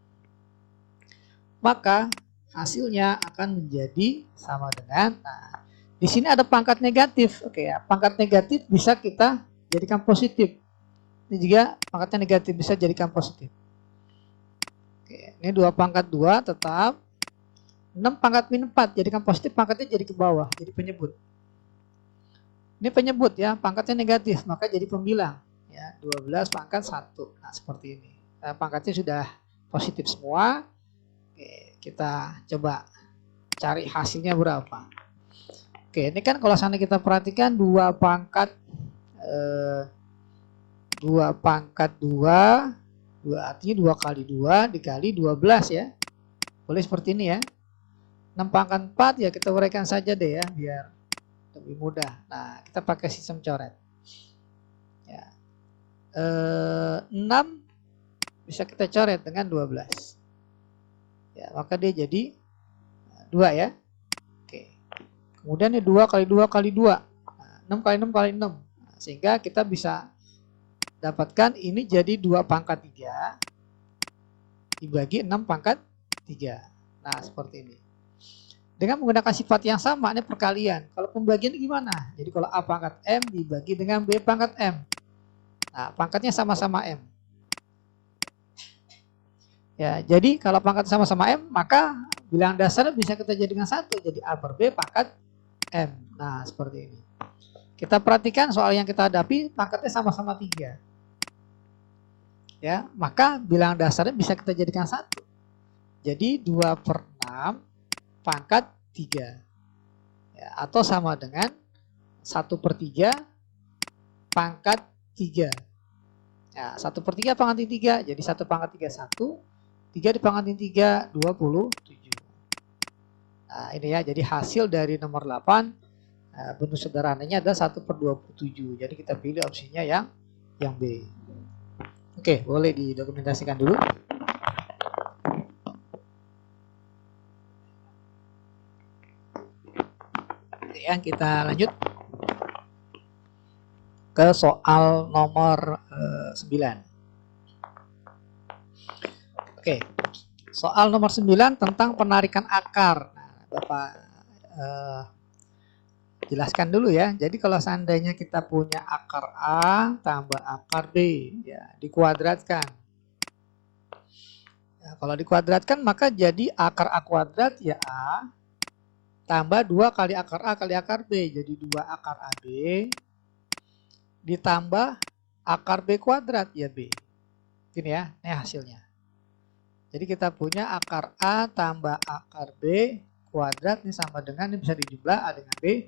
Maka hasilnya akan menjadi sama dengan, nah, di sini ada pangkat negatif. Oke ya, pangkat negatif bisa kita jadikan positif. Ini juga pangkatnya negatif bisa jadikan positif. Oke, ini 2 pangkat 2 tetap 6 pangkat min 4 jadikan positif, pangkatnya jadi ke bawah, jadi penyebut. Ini penyebut ya, pangkatnya negatif, maka jadi pembilang ya, 12 pangkat 1. Nah, seperti ini. Nah, pangkatnya sudah positif semua. Oke, kita coba cari hasilnya berapa. Oke, ini kan kalau sana kita perhatikan 2 pangkat 2 pangkat 2 artinya 2 kali 2 dikali 12 ya. Boleh seperti ini ya. 6 pangkat 4 ya kita uraikan saja deh ya biar lebih mudah. Nah, kita pakai sistem coret. Ya. 6 bisa kita coret dengan 12. Ya, maka dia jadi 2 ya. Oke. Kemudian ini 2 kali 2 kali 2. Nah, 6 kali 6 kali 6. Nah, sehingga kita bisa dapatkan ini jadi 2 pangkat 3 dibagi 6 pangkat 3. Nah, seperti ini. Dengan menggunakan sifat yang sama, ini perkalian. Kalau pembagian gimana? Jadi kalau A pangkat M dibagi dengan B pangkat M. Nah, pangkatnya sama-sama M. Ya, jadi kalau pangkat sama-sama M, maka bilangan dasarnya bisa kita jadikan 1. Jadi A per B pangkat M. Nah, seperti ini. Kita perhatikan soal yang kita hadapi, pangkatnya sama-sama 3. Ya, maka bilangan dasarnya bisa kita jadikan 1. Jadi 2 per 6 pangkat 3 ya, atau sama dengan 1 per 3 pangkat 3 ya, 1 per 3 pangkat 3 jadi 1 pangkat 3 1, 3 dipangkatin 3 27. Nah, ini ya, jadi hasil dari nomor 8 bentuk sederhananya ada 1 per 27. Jadi kita pilih opsinya yang B. Oke, boleh didokumentasikan dulu. Ya, kita lanjut ke soal nomor 9. Oke, soal nomor 9 tentang penarikan akar. Nah, Bapak jelaskan dulu ya. Jadi kalau seandainya kita punya akar A tambah akar B ya, dikuadratkan. Nah, kalau dikuadratkan maka jadi akar A kuadrat ya A tambah 2 kali akar A kali akar B. Jadi 2 akar AB ditambah akar B kuadrat ya B. Gini ya, ini hasilnya. Jadi kita punya akar A tambah akar B kuadrat ini sama dengan, ini bisa dijumlah A dengan B.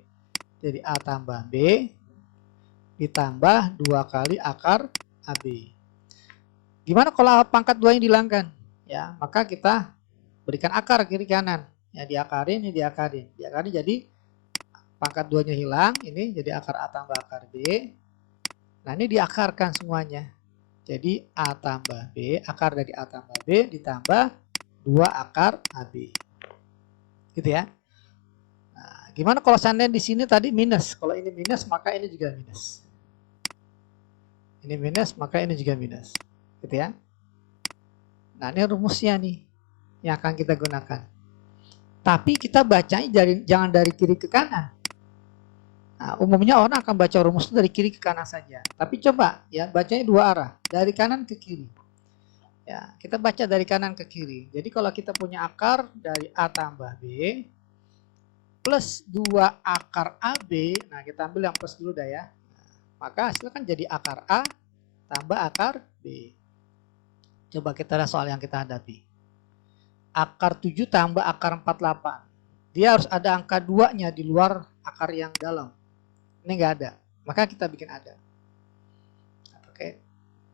Jadi A tambah B ditambah 2 kali akar AB. Gimana kalau pangkat 2 ini dihilangkan? Ya, maka kita berikan akar kiri kanan. Ya, diakarin, ini diakarin. Diakarin jadi pangkat 2-nya hilang, ini jadi akar A tambah akar B. Nah, ini diakarkan semuanya. Jadi A tambah B, akar dari A tambah B ditambah 2 akar AB. Gitu ya. Nah, gimana kalau seandainya di sini tadi minus? Kalau ini minus, maka ini juga minus. Ini minus, maka ini juga minus. Gitu ya. Nah, ini rumusnya nih yang akan kita gunakan. Tapi kita bacanya jangan dari kiri ke kanan. Nah, umumnya orang akan baca rumus itu dari kiri ke kanan saja. Tapi coba ya bacanya 2 arah, dari kanan ke kiri. Ya, kita baca dari kanan ke kiri. Jadi kalau kita punya akar dari A tambah B plus 2 akar AB, nah kita ambil yang plus dulu dah ya. Maka hasilnya kan jadi akar A tambah akar B. Coba kita lihat soal yang kita hadapi. Akar 7 tambah akar 48. Dia harus ada angka 2-nya di luar akar yang dalam. Ini enggak ada. Maka kita bikin ada. Pakai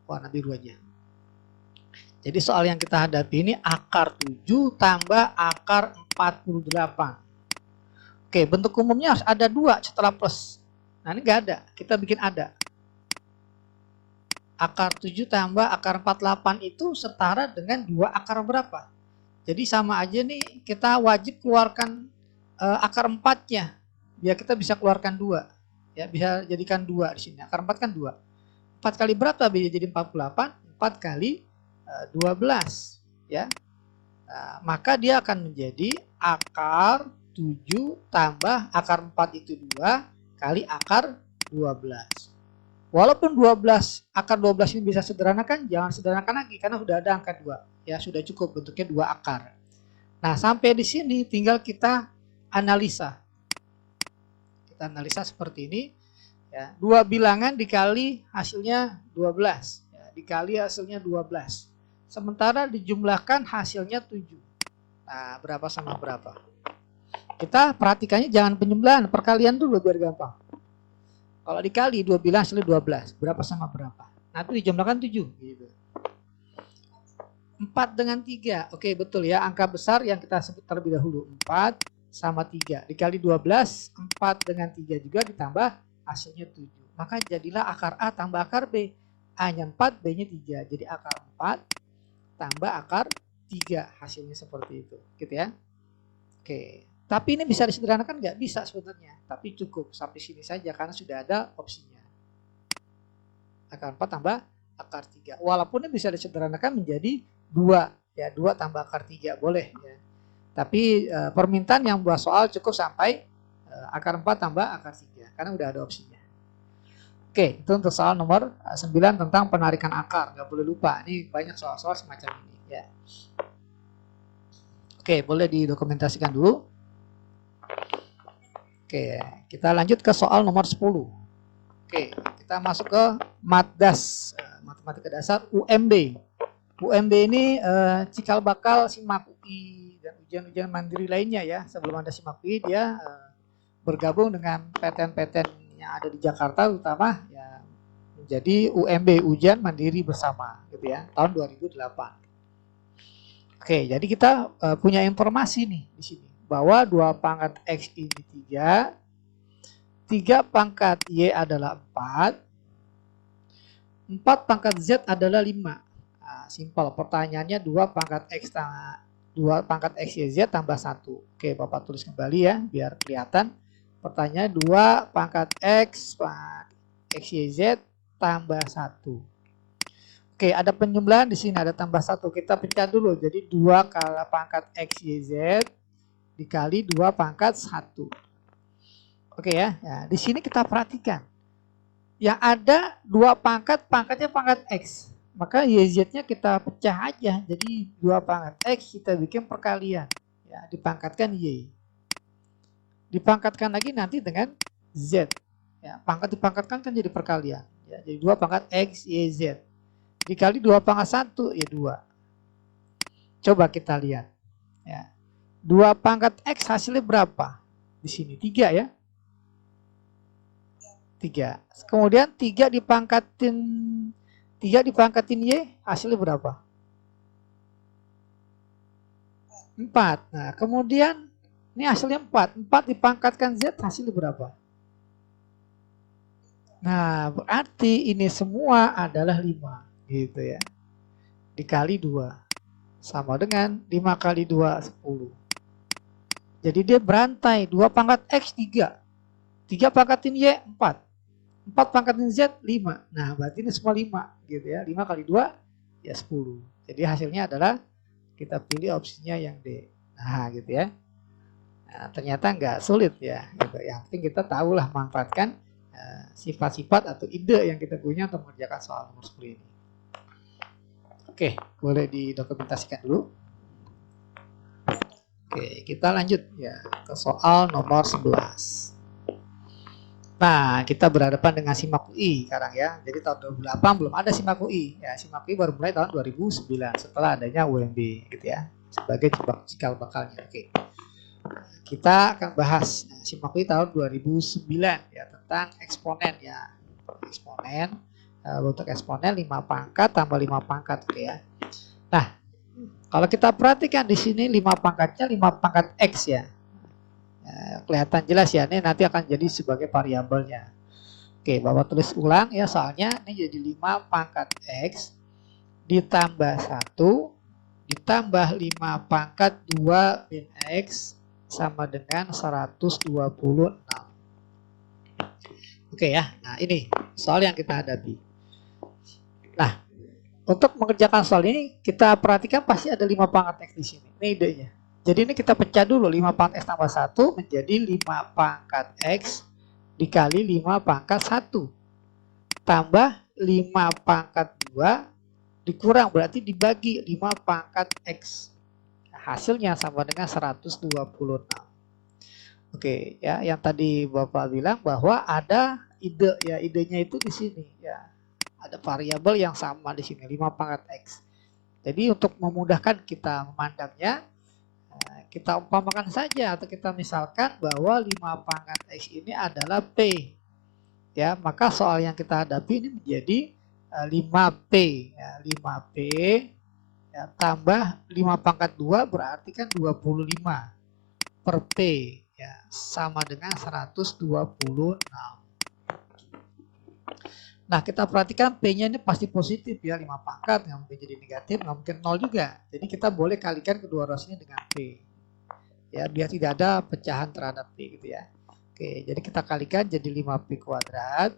warna biru aja. Jadi soal yang kita hadapi ini akar 7 tambah akar 48. Oke, bentuk umumnya harus ada 2 setelah plus. Nah, ini enggak ada. Kita bikin ada. Akar 7 tambah akar 48 itu setara dengan 2 akar berapa? Jadi sama aja nih, kita wajib keluarkan akar 4-nya. Biar kita bisa keluarkan 2. Ya, bisa jadikan 2 di sini. Akar 4 kan 2. 4 kali berapa bisa jadi 48? 4 kali 12. Ya. Nah, maka dia akan menjadi akar 7 tambah akar 4 itu 2 kali akar 12. Walaupun 12 akar 12 ini bisa sederhanakan, jangan sederhanakan lagi karena sudah ada angka 2. Ya, sudah cukup bentuknya 2 akar. Nah, sampai di sini tinggal kita analisa. Kita analisa seperti ini. Ya, 2 bilangan dikali hasilnya 12. Ya, dikali hasilnya 12. Sementara dijumlahkan hasilnya 7. Nah, berapa sama berapa? Kita perhatikannya jangan penjumlahan, perkalian dulu biar gampang. Kalau dikali 2 bilangan hasilnya 12. Berapa sama berapa? Nanti dijumlahkan 7. Gitu. 4 dengan 3. Oke, betul ya. Angka besar yang kita sebut terlebih dahulu. 4 sama 3. Dikali 12, 4 dengan 3 juga ditambah hasilnya 7. Maka jadilah akar A tambah akar B. A-nya 4, B-nya 3. Jadi akar 4 tambah akar 3. Hasilnya seperti itu. Gitu ya. Oke. Tapi ini bisa disederhanakan? Nggak bisa sebenarnya. Tapi cukup sampai sini saja karena sudah ada opsinya. Akar 4 tambah akar 3. Walaupun ini bisa disederhanakan menjadi 2. Ya, 2 tambah akar 3. Boleh. Ya. Tapi permintaan yang buat soal cukup sampai akar 4 tambah akar 3. Karena udah ada opsinya. Oke, itu untuk soal nomor 9 tentang penarikan akar. Nggak boleh lupa. Ini banyak soal-soal semacam ini. Ya. Oke, boleh didokumentasikan dulu. Oke, kita lanjut ke soal nomor 10. Oke, kita masuk ke Matdas, Matematika Dasar UMB. UMB ini cikal bakal SIMAK UI dan ujian-ujian mandiri lainnya ya. Sebelum ada SIMAK UI dia bergabung dengan PTN-PTN yang ada di Jakarta utama ya menjadi UMB ujian mandiri bersama gitu ya tahun 2008. Oke, jadi kita punya informasi nih di sini bahwa 2 pangkat X ini 3, 3 pangkat Y adalah 4, 4 pangkat Z adalah 5. Nah, simpel, pertanyaannya 2 pangkat X Y Z tambah 1. Oke, Bapak tulis kembali ya biar kelihatan. Pertanyaan 2 pangkat X Y Z tambah 1. Oke, ada penjumlahan di sini, ada tambah 1. Kita pecah dulu. Jadi 2 kali pangkat X Y Z dikali 2 pangkat 1. Oke ya. Nah, di sini kita perhatikan. Yang ada 2 pangkat, pangkatnya pangkat X. maka YZ-nya kita pecah aja. Jadi 2 pangkat X kita bikin perkalian. Ya, dipangkatkan Y. Dipangkatkan lagi nanti dengan Z. Ya, pangkat dipangkatkan kan jadi perkalian. Ya, jadi 2 pangkat X, Y, Z. Dikali 2 pangkat 1, ya 2. Coba kita lihat. Ya. 2 pangkat X hasilnya berapa? Di sini 3 ya. 3. Kemudian 3 dipangkatin Y hasilnya berapa? 4. Nah, kemudian ini hasilnya 4. 4 dipangkatkan Z hasilnya berapa? Nah, berarti ini semua adalah 5 gitu ya. Dikali 2 sama dengan 5 kali 2 10. Jadi dia berantai. 2 pangkat X 3. 3 pangkatin Y 4. 4 pangkatin Z 5. Nah, berarti ini semua 5 gitu ya. 5 kali 2 ya 10. Jadi hasilnya adalah kita pilih opsinya yang D. Nah, gitu ya. Nah, ternyata nggak sulit ya. Gitu. Yang penting kita tahulah manfaatkan sifat-sifat atau ide yang kita punya untuk mengerjakan soal nomor 10 ini. Oke, boleh didokumentasikan dulu. Oke, kita lanjut ya ke soal nomor 11. Nah, kita berhadapan dengan SIMAK UI sekarang ya. Jadi tahun 2008 belum ada SIMAK UI. Ya, SIMAK UI baru mulai tahun 2009 setelah adanya UMB gitu ya. Sebagai cikal bakalnya. Oke. Kita akan bahas SIMAK UI tahun 2009 ya tentang eksponen ya. Eksponen bentuk eksponen 5 pangkat tambah 5 pangkat gitu ya. Nah, kalau kita perhatikan di sini 5 pangkatnya 5 pangkat X ya. Kelihatan jelas ya, ini nanti akan jadi sebagai variabelnya. Oke, Bapak tulis ulang ya, soalnya ini jadi 5 pangkat X ditambah 1 ditambah 5 pangkat 2 min X sama dengan 126. Oke ya, nah ini soal yang kita hadapi. Nah, untuk mengerjakan soal ini kita perhatikan pasti ada 5 pangkat X di sini. Ini idenya. Jadi ini kita pecah dulu 5 pangkat X tambah 1 menjadi 5 pangkat X dikali 5 pangkat 1 tambah 5 pangkat 2 dikurang berarti dibagi 5 pangkat X. Hasilnya sama dengan 126. Oke ya, yang tadi Bapak bilang bahwa ada ide ya, idenya itu di sini ya. Ada variabel yang sama di sini 5 pangkat X. Jadi untuk memudahkan kita memandangnya, kita umpamakan saja atau kita misalkan bahwa 5 pangkat X ini adalah P. Ya, maka soal yang kita hadapi ini menjadi 5P ya, 5P ya, tambah 5 pangkat 2 berarti kan 25 per P ya, sama dengan 126. Nah, kita perhatikan P-nya ini pasti positif ya, 5 pangkat, nggak mungkin jadi negatif, nggak mungkin 0 juga. Jadi kita boleh kalikan kedua ruas ini dengan P. Ya, biar tidak ada pecahan terhadap P gitu ya. Oke, jadi kita kalikan jadi 5P kuadrat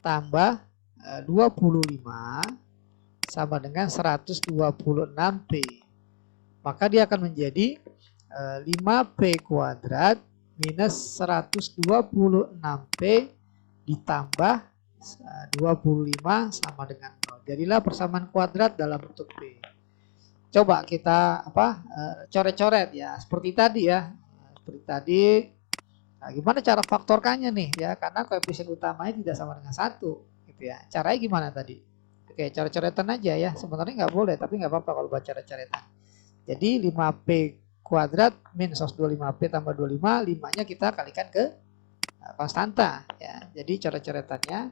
tambah 25 sama dengan 126P. Maka dia akan menjadi 5P kuadrat minus 126P ditambah 25 sama dengan 0. Jadilah persamaan kuadrat dalam bentuk P. Coba kita coret-coret ya, seperti tadi ya. Seperti tadi. Nah, gimana cara faktorkannya nih ya? Karena koefisien utamanya tidak sama dengan 1 gitu ya. Caranya gimana tadi? Oke, coret-coretan aja ya. Sebenarnya nggak boleh, tapi nggak apa-apa kalau buat coret-coretan. Jadi 5P kuadrat minus 25P tambah 25, 5-nya kita kalikan ke konstanta ya. Jadi coret-coretannya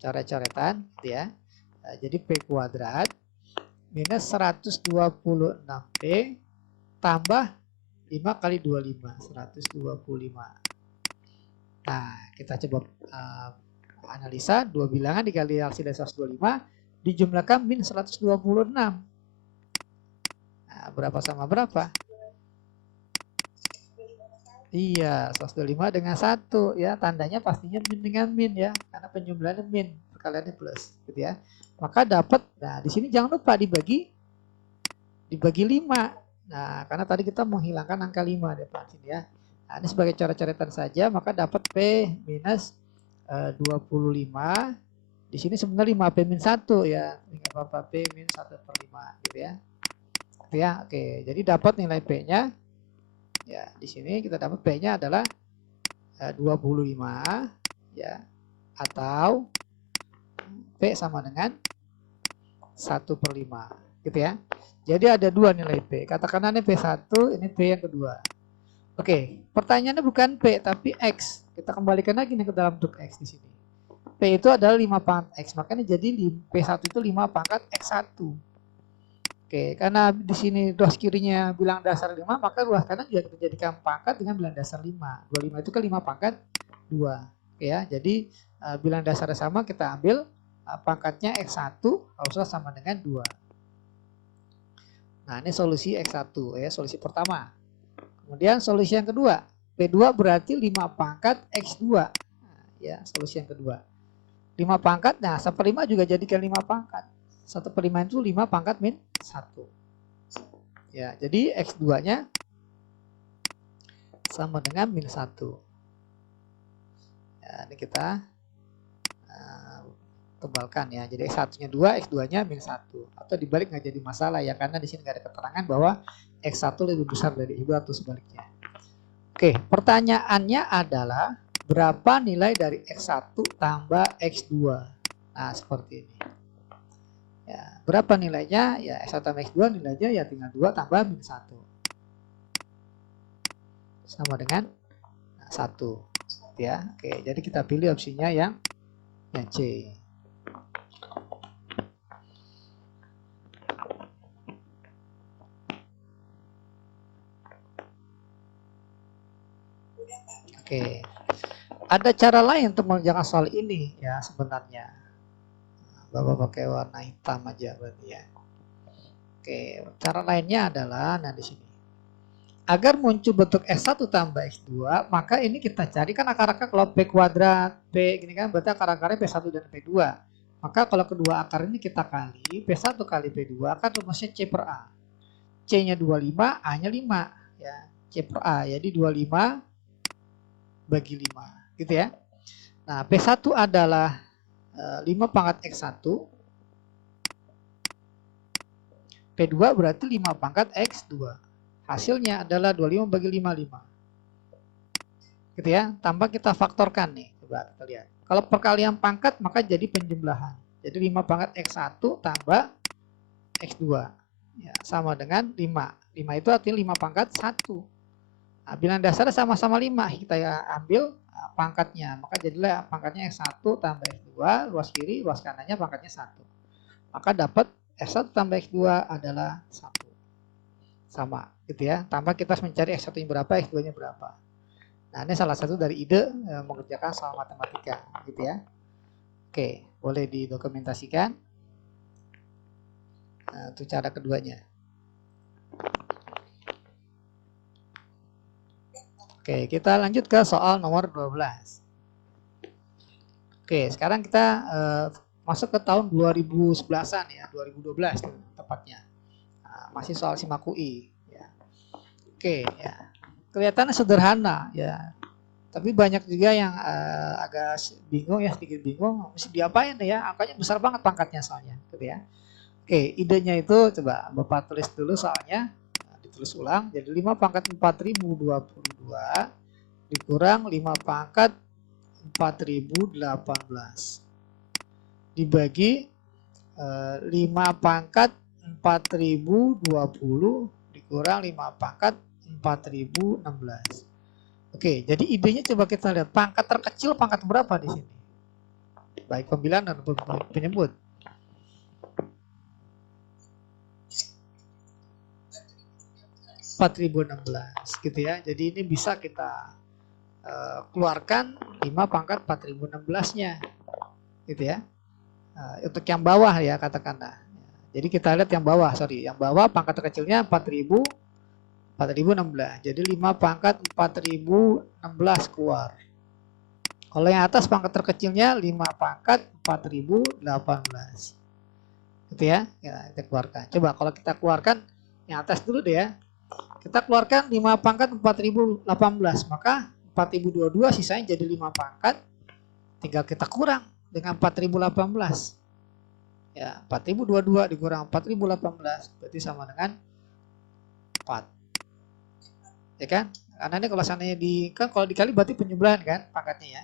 coret-coretan gitu ya. Nah, jadi P kuadrat minus 126P tambah 5 kali 25 125. Nah, kita coba analisa 2 bilangan dikali hasil dari 125 dijumlahkan min 126. Nah, berapa sama berapa? Iya, 125 dengan 1 ya, tandanya pastinya min dengan min ya, karena penjumlahannya min, perkaliannya plus gitu ya. Maka dapat, nah di sini jangan lupa dibagi 5. Nah, karena tadi kita menghilangkan angka 5 depan sini ya. Nah, ini sebagai coret-coretan saja, maka dapat P minus 25 Di sini sebenarnya 5P-1 ya. Ini apa P-1/5 gitu ya. Gitu ya. Oke, jadi dapat nilai P-nya ya. Di sini kita dapat P-nya adalah 25 ya, atau P sama dengan 1/5 gitu ya. Jadi ada dua nilai P. Katakanlah ini P1, ini P yang kedua. Oke, pertanyaannya bukan P tapi X. Kita kembalikan lagi nih ke dalam bentuk X di sini. P itu adalah 5 pangkat X, makanya jadi P1 itu 5 pangkat X1. Oke, karena di sini ruas kirinya bilang dasar 5, maka ruas kanan juga kita jadikan pangkat dengan bilang dasar 5. 25 itu kan 5 pangkat 2. Oke ya, jadi bilang dasarnya sama, kita ambil pangkatnya X1 harusnya sama dengan 2. Nah, ini solusi X1 ya, solusi pertama. Kemudian solusi yang kedua, P2 berarti 5 pangkat X2. Nah, ya, solusi yang kedua. 5 pangkat, nah 1/5 juga jadikan 5 pangkat. 1/5 itu 5 pangkat min 1. Ya, jadi X2-nya sama dengan min 1. Ya, ini kita tebalkan ya. Jadi X1-nya 2, X2-nya min 1. Atau dibalik nggak jadi masalah ya, karena di sini nggak ada keterangan bahwa X1 lebih besar dari X2 atau sebaliknya. Oke, pertanyaannya adalah berapa nilai dari X1 tambah X2? Nah, seperti ini. Ya, berapa nilainya? Ya, X1 tambah X2 nilainya ya tinggal 2 tambah min 1. Sama dengan 1. Ya, oke. Jadi kita pilih opsinya yang C. Oke, ada cara lain untuk mengerjakan soal ini ya sebenarnya. Bapak pakai warna hitam aja berarti ya. Oke, cara lainnya adalah nah di sini. Agar muncul bentuk X1 tambah X2, maka ini kita cari kan akar-akar kalau P kuadrat, P gini kan berarti akar-akarnya P1 dan P2. Maka kalau kedua akar ini kita kali P1 kali P2 kan rumusnya C per A. C-nya 25, A-nya 5 ya. C per A jadi 25 bagi 5 gitu ya. Nah, P1 adalah 5 pangkat X1. P2 berarti 5 pangkat X2. Hasilnya adalah 25 bagi 5, 5. Gitu ya. Tambah kita faktorkan nih. Coba kita lihat. Kalau perkalian pangkat maka jadi penjumlahan. Jadi 5 pangkat X1 tambah X2. Ya, sama dengan 5. 5 itu artinya 5 pangkat 1. Nah, bilang dasarnya sama-sama 5. Kita ya ambil pangkatnya. Maka jadilah pangkatnya X1 tambah X2. Luas kiri, luas kanannya pangkatnya 1. Maka dapat X1 tambah X2 adalah 1. Sama gitu ya. Tambah kita harus mencari X1 nya berapa, X2 nya berapa. Nah, ini salah satu dari ide mengerjakan soal matematika gitu ya. Oke, boleh didokumentasikan. Nah, itu cara keduanya. Oke, kita lanjut ke soal nomor 12. Oke, sekarang kita masuk ke tahun 2011-an ya, 2012 tepatnya. Nah, masih soal SIMAK UI ya. Oke ya. Kelihatannya sederhana ya. Tapi banyak juga yang agak bingung ya, sedikit bingung mesti diapain ya, angkanya besar banget pangkatnya soalnya gitu ya. Oke, idenya itu coba Bapak tulis dulu soalnya. Nah, ditulis ulang jadi 5 pangkat 4022 dikurang 5 pangkat 4018 dibagi 5 pangkat 4020 dikurang 5 pangkat 4016. Oke, jadi idenya coba kita lihat pangkat terkecil pangkat berapa di sini? Baik pembilang dan penyebut. (4016) gitu ya. Jadi ini bisa kita keluarkan 5 pangkat 4016-nya gitu ya. Untuk yang bawah ya katakanlah. Jadi kita lihat yang bawah, yang bawah pangkat terkecilnya 4016. Jadi 5 pangkat 4016 keluar. Kalau yang atas pangkat terkecilnya 5 pangkat 4018. Gitu ya. Ya, kita keluarkan. Coba kalau kita keluarkan yang atas dulu deh ya. Kita keluarkan 5 pangkat 4018, maka 4022 sisanya jadi 5 pangkat. Tinggal kita kurang dengan 4018. Ya, 4022 dikurang 4018 berarti sama dengan 4. Ya kan? Karena ini kalau seandainya kalau dikali berarti penjumlahan kan pangkatnya ya.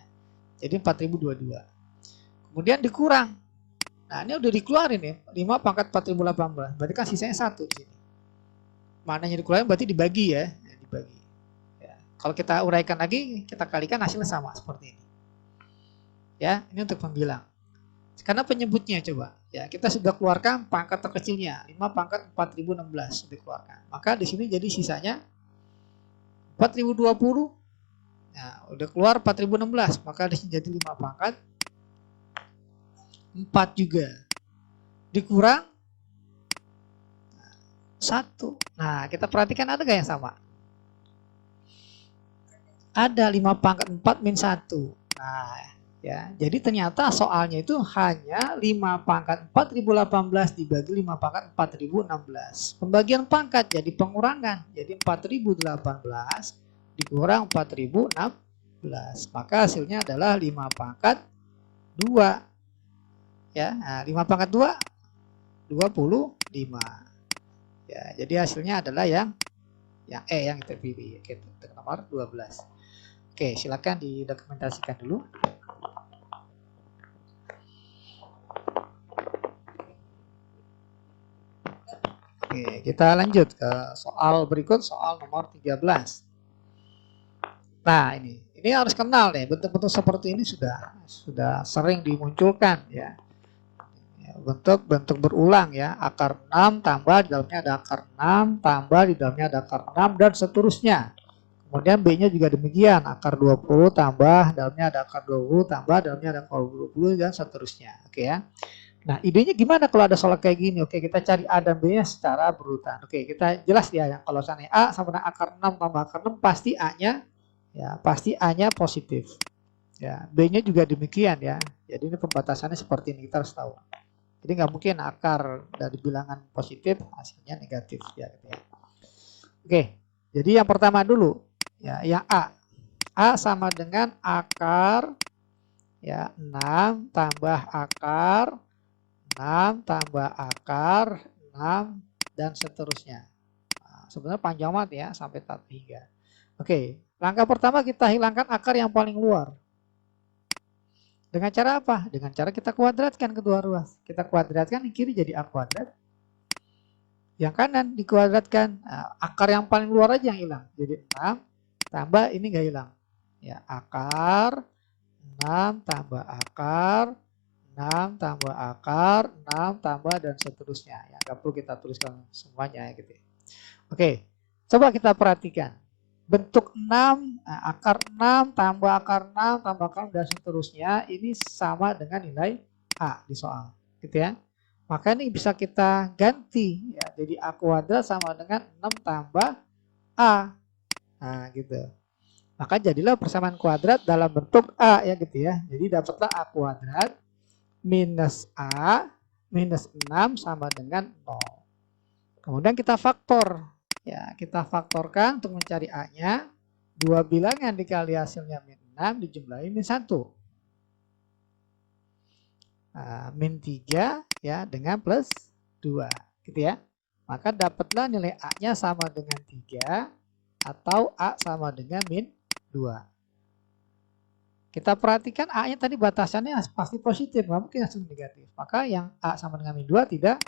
Jadi 4022. Kemudian dikurang. Nah, ini udah dikeluarin ya. 5 pangkat 4018. Berarti kan sisanya 1 di sini. Mananya dikeluarin berarti dibagi ya. Dibagi. Ya. Kalau kita uraikan lagi, kita kalikan hasilnya sama seperti ini. Ya, ini untuk pembilang. Karena penyebutnya coba, ya kita sudah keluarkan pangkat terkecilnya 5 pangkat 4016 dikeluarkan. Maka di sini jadi sisanya 4020. Nah, udah keluar 4016, maka di sini jadi 5 pangkat 4 juga. Dikurang 1. Nah, kita perhatikan ada gak yang sama? Ada 5 pangkat 4 min 1. Nah, ya, jadi ternyata soalnya itu hanya 5 pangkat 4018 dibagi 5 pangkat 4016. Pembagian pangkat jadi pengurangan. Jadi 4018 dikurang 4016. Maka hasilnya adalah 5 pangkat 2. Ya, nah, 5 pangkat 2 25. Ya, jadi hasilnya adalah yang E yang kita pilih. Oke, nomor 12. Oke, silakan didokumentasikan dulu. Oke, kita lanjut ke soal berikut, soal nomor 13. Nah, ini harus kenal nih, bentuk-bentuk seperti ini sudah sering dimunculkan ya. Bentuk-bentuk berulang ya, akar 6 tambah di dalamnya ada akar 6 tambah di dalamnya ada akar 6 dan seterusnya. Kemudian B-nya juga demikian, akar 20 tambah dalamnya ada akar 20 tambah dalamnya ada akar 20 dan seterusnya. Oke ya. Nah, idenya gimana kalau ada soal kayak gini? Oke, kita cari A dan B-nya secara berurutan. Oke, kita jelas ya, kalau seandainya A sama dengan akar 6 tambah akar 6 pasti A-nya positif. Ya, B-nya juga demikian ya. Jadi ini pembatasannya seperti ini, kita harus tahu. Jadi nggak mungkin akar dari bilangan positif hasilnya negatif ya, gitu ya. Oke, jadi yang pertama dulu ya, yang A. A sama dengan akar ya 6 tambah akar 6 tambah akar 6 dan seterusnya. Nah, sebenarnya panjang banget ya sampai tahap 3. Oke, langkah pertama kita hilangkan akar yang paling luar. Dengan cara apa? Dengan cara kita kuadratkan kedua ruas. Kita kuadratkan yang kiri jadi A kuadrat. Yang kanan dikuadratkan. Nah, akar yang paling luar aja yang hilang. Jadi 6 tambah ini nggak hilang. Ya, akar 6 tambah akar 6 tambah akar, 6 tambah dan seterusnya. Ya, nggak perlu kita tuliskan semuanya ya gitu. Oke, coba kita perhatikan. Bentuk 6, akar 6 tambah akar 6 tambah akar dan seterusnya ini sama dengan nilai A di soal. Gitu ya. Maka ini bisa kita ganti ya. Jadi A kuadrat sama dengan 6 tambah A. Nah, gitu. Maka jadilah persamaan kuadrat dalam bentuk A ya gitu ya. Jadi dapatlah A kuadrat minus A minus 6 sama dengan 0. Kemudian kita faktor. Ya, kita faktorkan untuk mencari A-nya. 2 bilangan dikali hasilnya min 6 dijumlahi min 1. Nah, min 3 ya dengan plus 2. Gitu ya. Maka dapatlah nilai A-nya sama dengan 3 atau A sama dengan min 2. Kita perhatikan A-nya tadi batasannya pasti positif, nggak mungkin hasil negatif. Maka yang A sama dengan min 2 tidak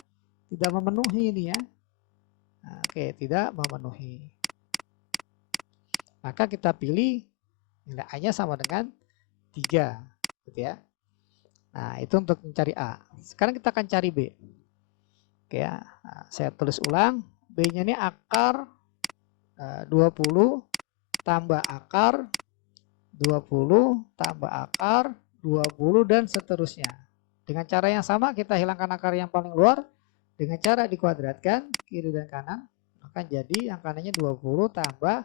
memenuhi ini ya. Nah, oke, tidak memenuhi. Maka kita pilih nilai A-nya sama dengan 3, gitu ya. Nah, itu untuk mencari A. Sekarang kita akan cari B. Oke ya, nah, saya tulis ulang. B-nya ini akar 20 tambah akar 20 tambah akar 20 dan seterusnya. Dengan cara yang sama kita hilangkan akar yang paling luar dengan cara dikuadratkan kiri dan kanan, maka jadi yang kanannya 20 tambah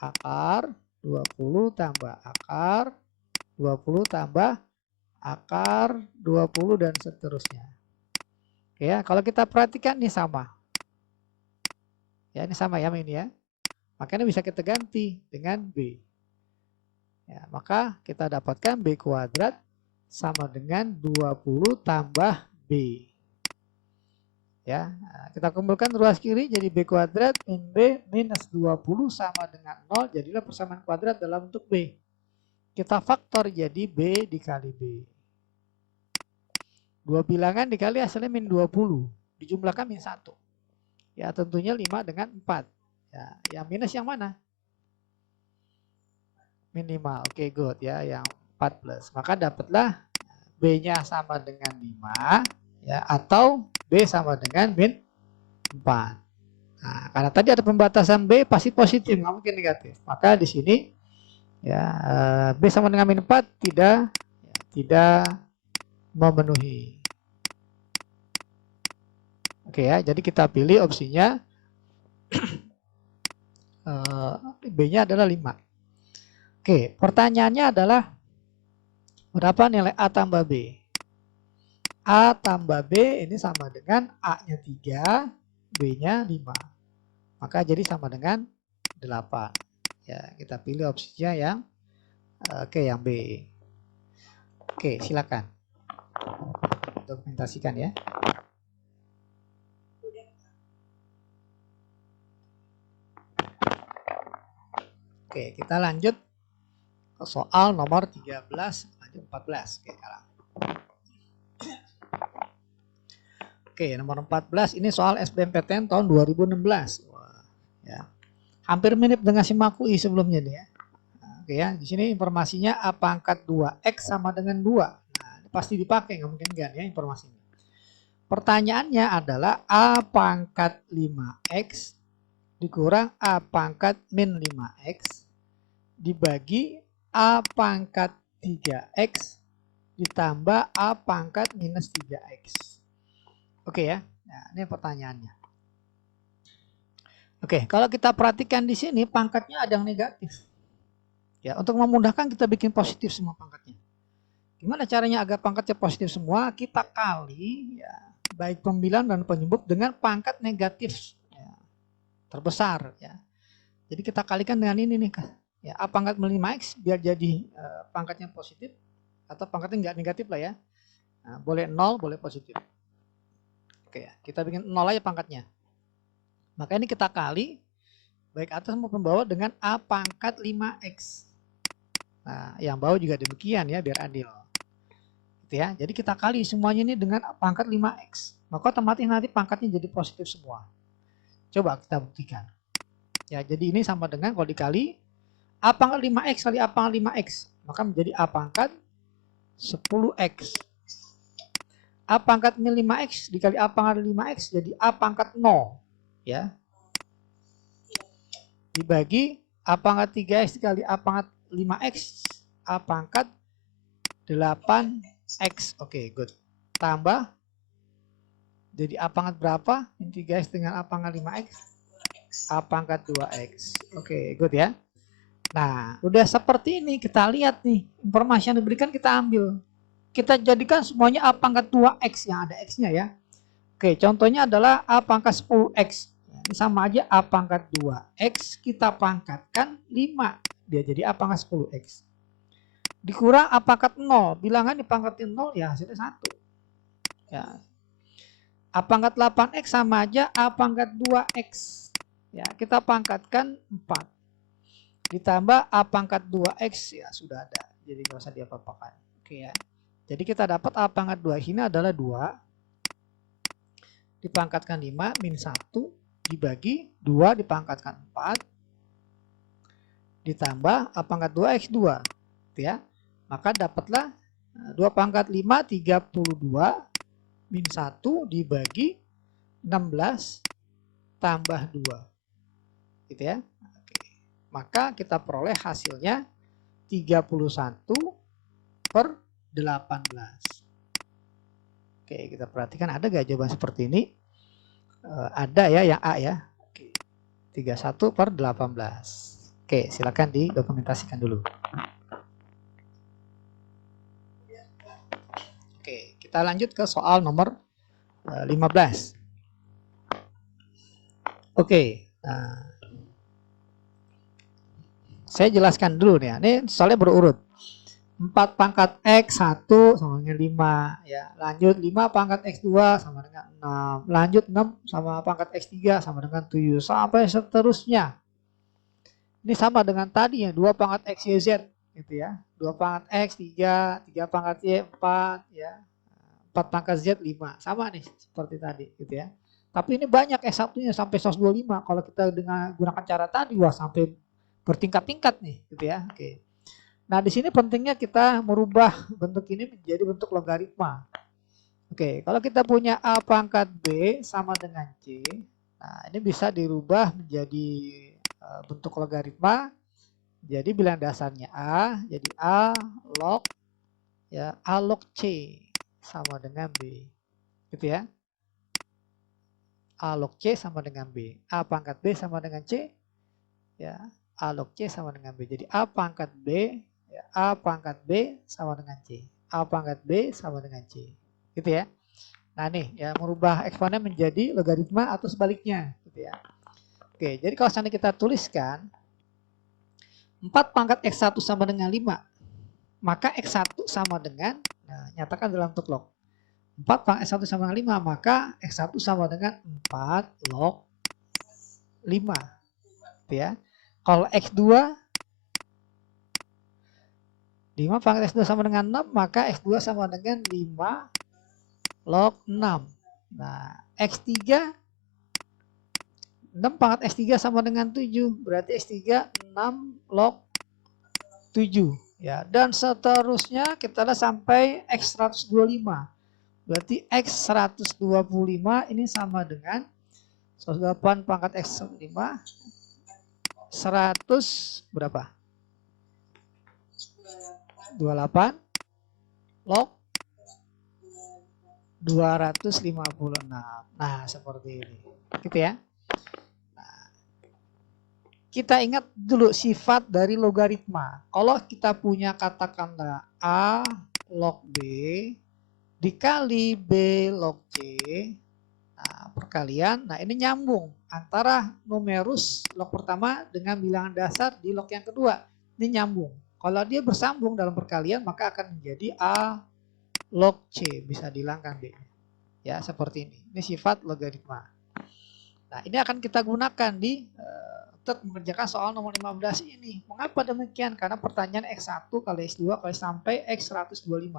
akar 20 tambah akar 20 tambah akar 20 dan seterusnya. Oke ya, kalau kita perhatikan ini sama. Ya, ini sama ya ini ya. Makanya bisa kita ganti dengan B. Ya, maka kita dapatkan B kuadrat sama dengan 20 tambah B. Ya, kita kumpulkan ruas kiri jadi B kuadrat min B minus 20 sama dengan 0, jadilah persamaan kuadrat dalam bentuk B. Kita faktor jadi B dikali B. Dua bilangan dikali hasilnya min 20, dijumlahkan min 1. Ya, tentunya 5 dengan 4. Ya, yang minus yang mana? Minimal. Oke, good ya, yang 4 plus. Maka dapatlah B-nya sama dengan 5 ya, atau B sama dengan min 4. Nah, karena tadi ada pembatasan B pasti positif, nggak mungkin negatif. Maka di sini ya B sama dengan min 4 tidak memenuhi. Oke ya, jadi kita pilih opsinya B-nya adalah 5. Oke, pertanyaannya adalah berapa nilai A tambah B? A tambah B ini sama dengan A-nya 3, B-nya 5. Maka jadi sama dengan 8. Ya, kita pilih opsinya yang yang B. Oke, silakan. Dokumentasikan ya. Oke, kita lanjut ke soal nomor 13 lanjut 14. Oke, sekarang. Oke, nomor 14 ini soal SBMPTN tahun 2016. Wah, ya. Hampir mirip dengan SIMAK UI sebelumnya nih ya. Oke ya, di sini informasinya A pangkat 2X sama dengan 2. Nah, ini pasti dipakai, nggak mungkin enggak ya informasinya. Pertanyaannya adalah A pangkat 5X dikurang A pangkat min 5X dibagi A pangkat 3X ditambah A pangkat minus 3X. Oke ya, nah, ini pertanyaannya. Oke, kalau kita perhatikan di sini pangkatnya ada yang negatif. Ya, untuk memudahkan kita bikin positif semua pangkatnya. Gimana caranya agar pangkatnya positif semua? Kita kali ya, baik pembilang dan penyebut dengan pangkat negatif ya, terbesar ya. Jadi kita kalikan dengan ini nih, ya A pangkat 5X biar jadi pangkatnya positif atau pangkatnya nggak negatif lah ya. Nah, boleh 0, boleh positif. Oke, kita bikin 0 aja pangkatnya. Maka ini kita kali baik atas maupun bawah dengan A pangkat 5X. Nah, yang bawah juga demikian ya biar adil. Gitu ya. Jadi kita kali semuanya ini dengan A pangkat 5X. Maka otomatis nanti pangkatnya jadi positif semua. Coba kita buktikan. Ya, jadi ini sama dengan kalau dikali A pangkat 5X kali A pangkat 5X. Maka menjadi A pangkat 10X. A pangkat min 5X dikali A pangkat 5X jadi A pangkat 0. Ya. Dibagi A pangkat 3X dikali A pangkat 5X. A pangkat 8X. Oke, good. Tambah. Jadi A pangkat berapa? Min 3X dengan A pangkat 5X. A pangkat 2X. Oke, good ya. Nah, udah seperti ini kita lihat nih. Informasi yang diberikan kita ambil. Kita jadikan semuanya A pangkat 2X yang ada X-nya ya. Oke, contohnya adalah A pangkat 10X. Ini sama aja A pangkat 2X. Kita pangkatkan 5. Dia jadi A pangkat 10X. Dikurang A pangkat 0. Bilangan dipangkatin 0 ya hasilnya 1. Ya. A pangkat 8X sama aja A pangkat 2X. Ya, kita pangkatkan 4. Ditambah A pangkat 2X ya sudah ada. Jadi nggak usah diapa-apakan. Oke ya. Jadi kita dapat A pangkat 2 ini adalah 2. Dipangkatkan 5 min 1 dibagi 2 dipangkatkan 4 ditambah A pangkat 2X 2 ya. Maka dapatlah 2 pangkat 5 32 min 1 dibagi 16 tambah 2 gitu ya. Oke. Maka kita peroleh hasilnya 31/18. Oke, kita perhatikan ada gak jawaban seperti ini? Ada ya yang A ya. Oke. 31/18. Oke, silakan didokumentasikan dulu. Oke, kita lanjut ke soal nomor 15. Oke, saya jelaskan dulu nih. Ini soalnya berurut. 4 pangkat X 1 sama dengan 5 ya. Lanjut 5 pangkat X 2 sama dengan 6. Lanjut 6 sama pangkat X 3 sama dengan 7 sampai seterusnya. Ini sama dengan tadi ya, 2 pangkat X Y Z gitu ya. 2 pangkat X 3, 3 pangkat Y 4 ya. 4 pangkat Z 5. Sama nih seperti tadi gitu ya. Tapi ini banyak S1-nya sampai 125. Kalau kita dengan gunakan cara tadi wah sampai bertingkat-tingkat nih gitu ya. Oke. Nah, di sini pentingnya kita merubah bentuk ini menjadi bentuk logaritma. Oke, kalau kita punya A pangkat B sama dengan C, nah ini bisa dirubah menjadi bentuk logaritma. Jadi bilangan dasarnya A, jadi A log ya A log C sama dengan B. Gitu ya. A log C sama dengan B. A pangkat B sama dengan C. Ya, A log C sama dengan B. Jadi A pangkat B ya, A pangkat B sama dengan C. A pangkat B sama dengan C. Gitu ya. Nah nih ya merubah eksponen menjadi logaritma atau sebaliknya gitu ya. Oke, jadi kalau seandainya kita tuliskan 4 pangkat X1 sama dengan 5, maka X1 sama dengan, nah, nyatakan dalam bentuk log. 4 pangkat X1 sama dengan 5, maka X1 sama dengan 4 log 5. Gitu ya. Kalau X2 5 pangkat X2 sama dengan 6, maka X2 sama dengan 5 log 6. Nah, X3 6 pangkat X3 sama dengan 7, berarti X3 6 log 7 ya, dan seterusnya kita lihat sampai X125. Berarti X125 ini sama dengan 108 pangkat X5 100 berapa? 28 log 256. Nah, seperti ini. Gitu ya. Kita ingat dulu sifat dari logaritma. Kalau kita punya katakanlah A log B dikali B log C, nah, perkalian, nah ini nyambung antara numerus log pertama dengan bilangan dasar di log yang kedua. Ini nyambung. Kalau dia bersambung dalam perkalian maka akan menjadi A log C, bisa dihilangkan B. Ya, seperti ini. Ini sifat logaritma. Nah, ini akan kita gunakan di untuk mengerjakan soal nomor 15 ini. Mengapa demikian? Karena pertanyaan X1 kali X2 kali sampai X125.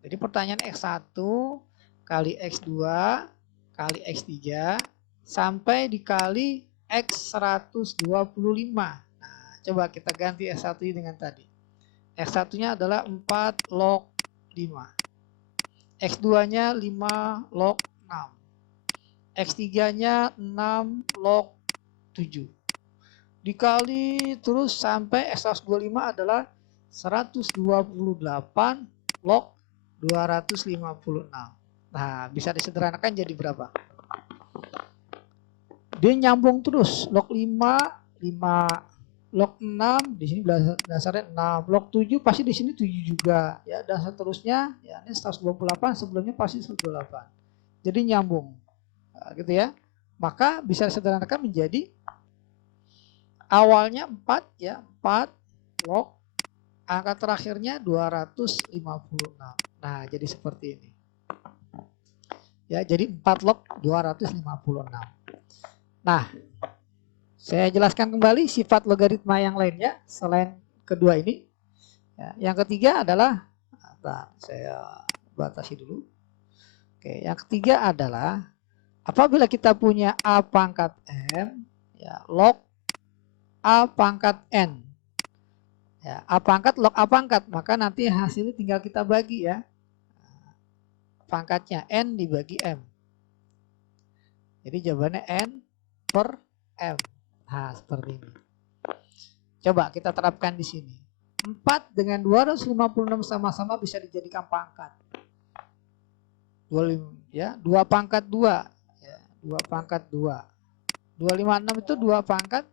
Jadi pertanyaan X1 kali X2 kali X3 sampai dikali X125. Nah, coba kita ganti X1 dengan tadi. X1-nya adalah 4 log 5. X2-nya 5 log 6. X3-nya 6 log 7. Dikali terus sampai X125 adalah 128 log 256. Nah, bisa disederhanakan jadi berapa? Dia nyambung terus. Log 5, 5 log 6, di sini dasarnya 6. Log 7 pasti di sini 7 juga ya, dan seterusnya ya, ini 128 sebelumnya pasti 128. Jadi nyambung. Nah, gitu ya. Maka bisa disederhanakan menjadi awalnya 4 ya, 4 log angka terakhirnya 256. Nah, jadi seperti ini. Ya, jadi 4 log 256. Nah, saya jelaskan kembali sifat logaritma yang lainnya selain kedua ini. Ya, yang ketiga adalah, nah, saya batasi dulu. Oke, yang ketiga adalah apabila kita punya A pangkat M, ya, log A pangkat N. Ya, A pangkat log A pangkat, maka nanti hasilnya tinggal kita bagi ya. Pangkatnya N dibagi M. Jadi jawabannya N per M. Nah, seperti ini. Coba kita terapkan di sini. 4 dengan 256 sama-sama bisa dijadikan pangkat. 25 ya, 2 pangkat 2 ya, 2 pangkat 2. 256 itu 2 pangkat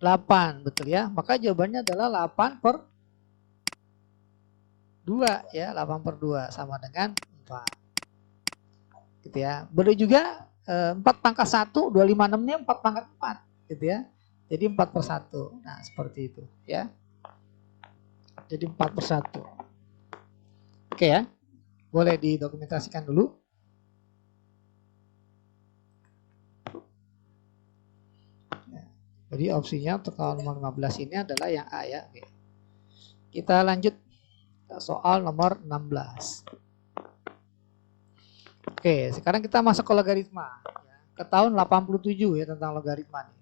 8, betul ya. Maka jawabannya adalah 8 per 2 ya, 8 per 2 sama dengan 4. Gitu ya. Boleh juga 4 pangkat 1, 256 nya 4 pangkat 4 gitu ya. Jadi 4 per 1. Nah, seperti itu ya. jadi 4/1. Oke ya, boleh didokumentasikan dulu. Jadi opsinya untuk nomor 15 ini adalah yang A ya. Oke. Kita lanjut soal nomor 16. Oke, sekarang kita masuk ke logaritma. Ke tahun 87 ya, tentang logaritma nih.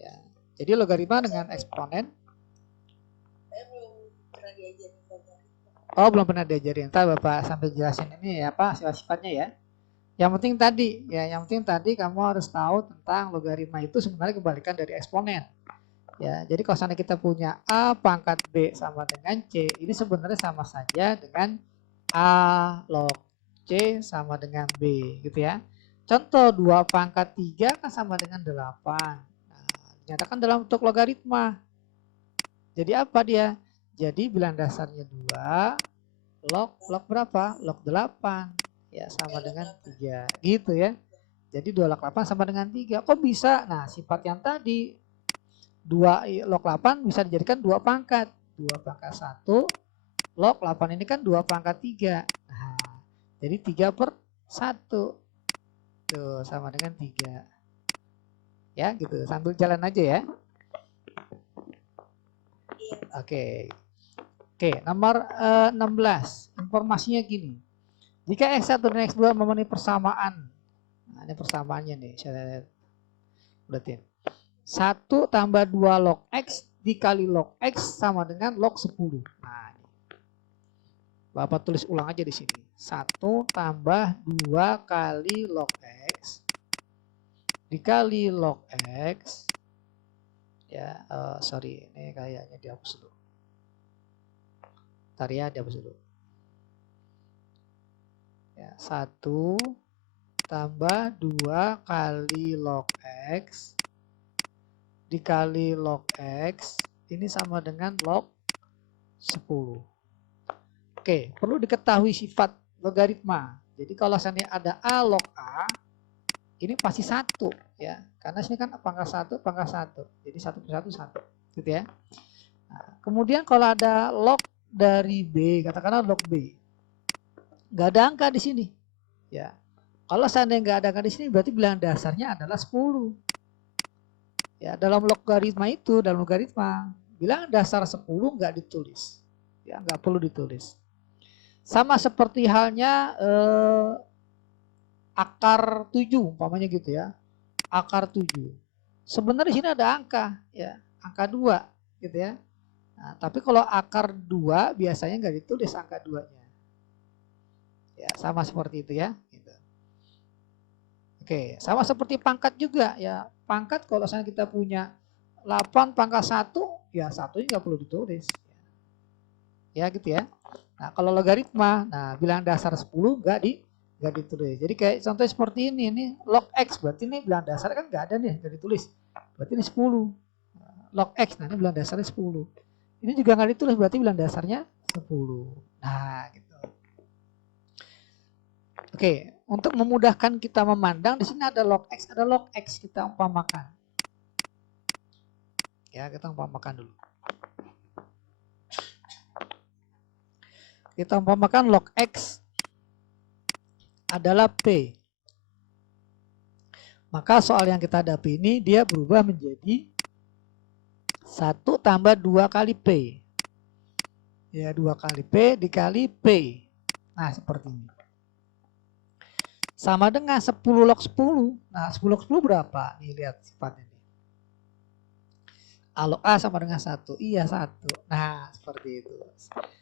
Ya. Jadi logaritma dengan eksponen. Oh, belum pernah diajarin. Ntar Bapak sambil jelasin ini ya apa sifat-sifatnya ya. Yang penting tadi ya, yang penting tadi kamu harus tahu tentang logaritma itu sebenarnya kebalikan dari eksponen. Ya, jadi kalau seandainya kita punya A pangkat B sama dengan C, ini sebenarnya sama saja dengan A log C sama dengan B gitu ya. Contoh 2 pangkat 3 kan sama dengan 8. Nah, dinyatakan dalam bentuk logaritma. Jadi apa dia? Jadi bilang dasarnya 2 log berapa? Log 8. Ya, sama dengan 3 gitu ya. Jadi 2 log 8 sama dengan 3. Kok bisa? Nah, sifat yang tadi 2 log 8 bisa dijadikan 2 pangkat. 2 pangkat 1 log 8 ini kan 2 pangkat 3. Nah, jadi 3/1. Tuh, sama dengan 3. Ya, gitu. Sambil jalan aja ya. Oke. Oke, nomor 16. Informasinya gini. Jika X1 dan X2 memenuhi persamaan. Nah, ini persamaannya nih. Saya lihatin. 1 tambah 2 log X dikali log X sama dengan log 10. Nah, Bapak tulis ulang aja di sini. 1 tambah 2 kali log X dikali log X. Ya, sorry, ini kayaknya dihapus dulu. Ntar ya, dihapus dulu. Ya, 1 tambah 2 kali log X dikali log X ini sama dengan log 10. Oke, perlu diketahui sifat logaritma. Jadi kalau seandainya ada A log A, ini pasti 1 ya. Karena sini kan pangkat 1 pangkat 1. Jadi 1/1 1 gitu ya. Nah, kemudian kalau ada log dari B, katakanlah log B. Nggak ada angka di sini. Ya. Kalau seandainya nggak ada angka di sini berarti bilangan dasarnya adalah 10. Ya, dalam logaritma itu, dalam logaritma bilangan dasar 10 nggak ditulis. Ya, nggak perlu ditulis. Sama seperti halnya akar 7 umpamanya gitu ya. Akar 7. Sebenarnya di sini ada angka ya, angka 2 gitu ya. Nah, tapi kalau akar 2 biasanya nggak ditulis angka 2-nya. Ya, sama seperti itu ya. Gitu. Oke, sama seperti pangkat juga ya. Pangkat kalau misalnya kita punya 8 pangkat 1, ya 1-nya nggak perlu ditulis. Ya gitu ya. Nah, kalau logaritma, nah bilangan dasar 10 nggak ditulis. Jadi kayak contohnya seperti ini log X, berarti ini bilangan dasar kan nggak ada nih, nggak ditulis. Berarti ini 10. Log X, nah ini bilangan dasarnya 10. Ini juga nggak ditulis, berarti bilangan dasarnya 10. Nah, gitu. Oke, untuk memudahkan kita memandang, di sini ada log X, kita umpamakan. Ya, kita umpamakan dulu. Kita umpamakan log X adalah P. Maka soal yang kita hadapi ini dia berubah menjadi 1 tambah 2 kali P. Ya, 2 kali P dikali P. Nah, seperti ini. Sama dengan 10 log 10. Nah, 10 log 10 berapa? Nih, lihat sifatnya. A log A sama dengan 1. Iya, 1. Nah, seperti itu.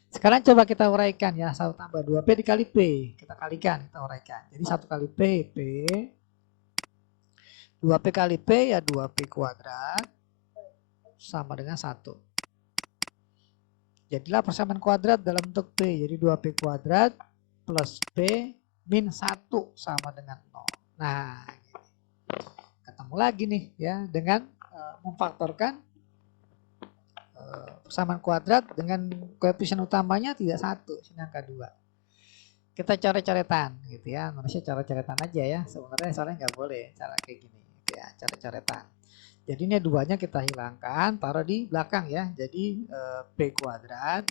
Sekarang coba kita uraikan ya. 1 tambah 2P dikali P. Kita kalikan, kita uraikan. Jadi 1 kali P, P. 2P kali P ya 2P kuadrat. Sama dengan 1. Jadilah persamaan kuadrat dalam bentuk P. Jadi 2P kuadrat plus P min 1 sama dengan 0. Nah, ketemu lagi nih ya dengan memfaktorkan persamaan kuadrat dengan koefisien utamanya tidak 1, sini angka 2. Kita coret-coretan gitu ya. Manusia coret-coretan aja ya. Sebenarnya soalnya nggak boleh cara kayak gini gitu ya, coret-coretan. Jadi ini 2-nya kita hilangkan, taruh di belakang ya. Jadi P kuadrat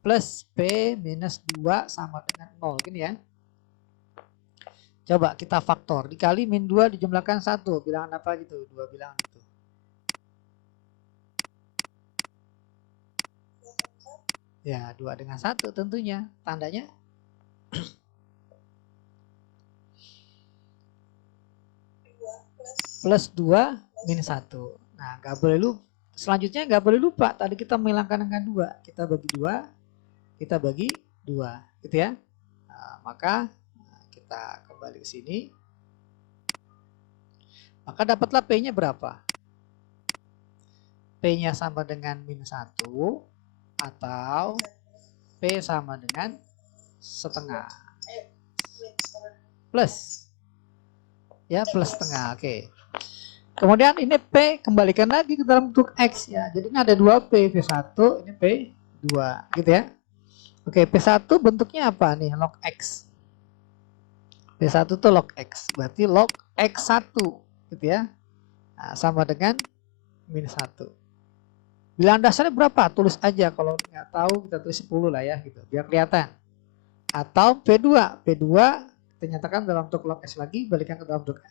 plus P minus 2 sama dengan 0 gini ya. Coba kita faktor, dikali min 2 dijumlahkan 1, bilangan apa gitu? 2 bilangan itu. Ya, 2 dengan 1 tentunya. Tandanya plus 2 min 1. Nah, nggak boleh lupa. Selanjutnya nggak boleh lupa, tadi kita menghilangkan angka 2. Kita bagi 2, kita bagi 2. Gitu ya. Nah, maka kita kembali ke sini. Maka dapatlah P-nya berapa? P-nya sama dengan min 1 atau P sama dengan setengah. Plus. Ya, plus setengah. Oke. Kemudian ini P kembalikan lagi ke dalam bentuk X ya. Jadi ini ada 2P, P1, ini P2 gitu ya. Oke, P1 bentuknya apa nih? Log X. P1 itu log X. Berarti log X1 gitu ya. Nah, sama dengan min 1. Bilangan dasarnya berapa? Tulis aja, kalau nggak tahu kita tulis 10 lah ya gitu, biar kelihatan. Atau P2, P2 kita nyatakan dalam bentuk log X lagi, balikan ke dalam bentuk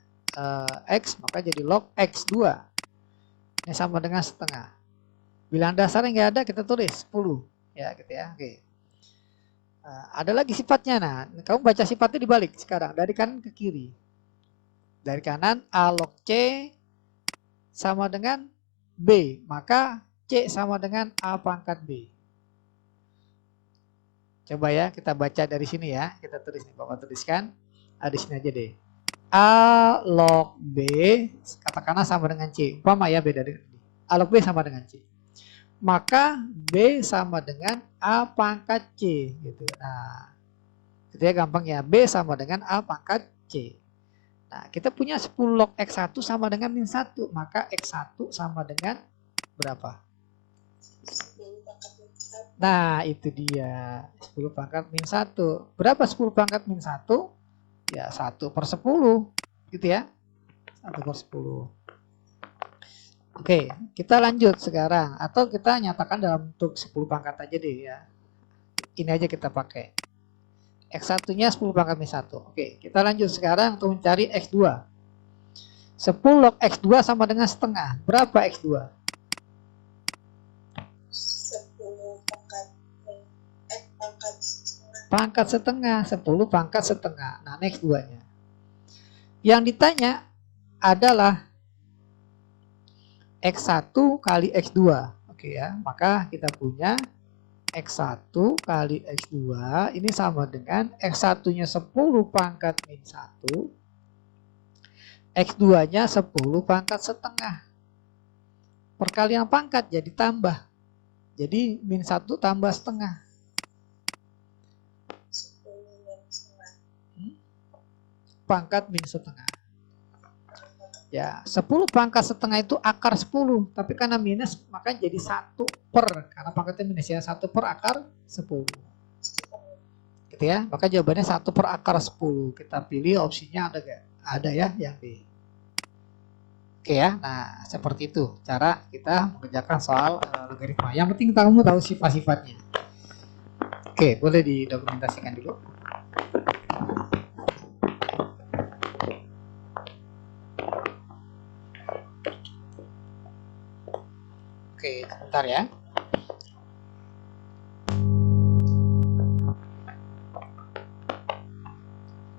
X, maka jadi log X2. Ini sama dengan setengah. Bilangan dasarnya nggak ada, kita tulis 10 ya gitu ya. Oke. Ada lagi sifatnya. Nah, kamu baca sifatnya dibalik sekarang, dari kanan ke kiri. Dari kanan A log C sama dengan B, maka C sama dengan A pangkat B. Coba ya kita baca dari sini ya. Kita tulis nih, Bapak tuliskan. Di sini aja deh. A log B katakanlah sama dengan C. Umpama ya beda dengan ini. A log B sama dengan C. Maka B sama dengan A pangkat C gitu. Nah, itu ya gampang ya. B sama dengan A pangkat C. Nah, kita punya 10 log X1 sama dengan min 1. Maka X1 sama dengan berapa? Nah, itu dia. 10 pangkat min 1. Berapa 10 pangkat min 1? Ya, 1/10. Gitu ya. 1/10. Oke, kita lanjut sekarang. Atau kita nyatakan dalam bentuk 10 pangkat aja deh ya. Ini aja kita pakai. X1-nya 10 pangkat min 1. Oke, kita lanjut sekarang untuk mencari X2. 10 log X2 sama dengan setengah. Berapa X2? Pangkat setengah, 10 pangkat setengah. Nah, next 2-nya. Yang ditanya adalah X1 kali X2. Oke ya, maka kita punya X1 kali X2 ini sama dengan X1-nya 10 pangkat min 1. X2-nya 10 pangkat setengah. Perkalian pangkat jadi tambah. Jadi min 1 tambah setengah. Pangkat min setengah. Ya, 10 pangkat setengah itu akar 10. Tapi karena minus, maka jadi 1 per. Karena pangkatnya minus ya, 1 per akar 10. Gitu ya, maka jawabannya 1 per akar 10. Kita pilih opsinya ada gak? Ada ya yang D. Oke ya, nah seperti itu cara kita mengerjakan soal logaritma. Yang penting kamu tahu sifat-sifatnya. Oke, boleh didokumentasikan dulu. Oke, sebentar ya.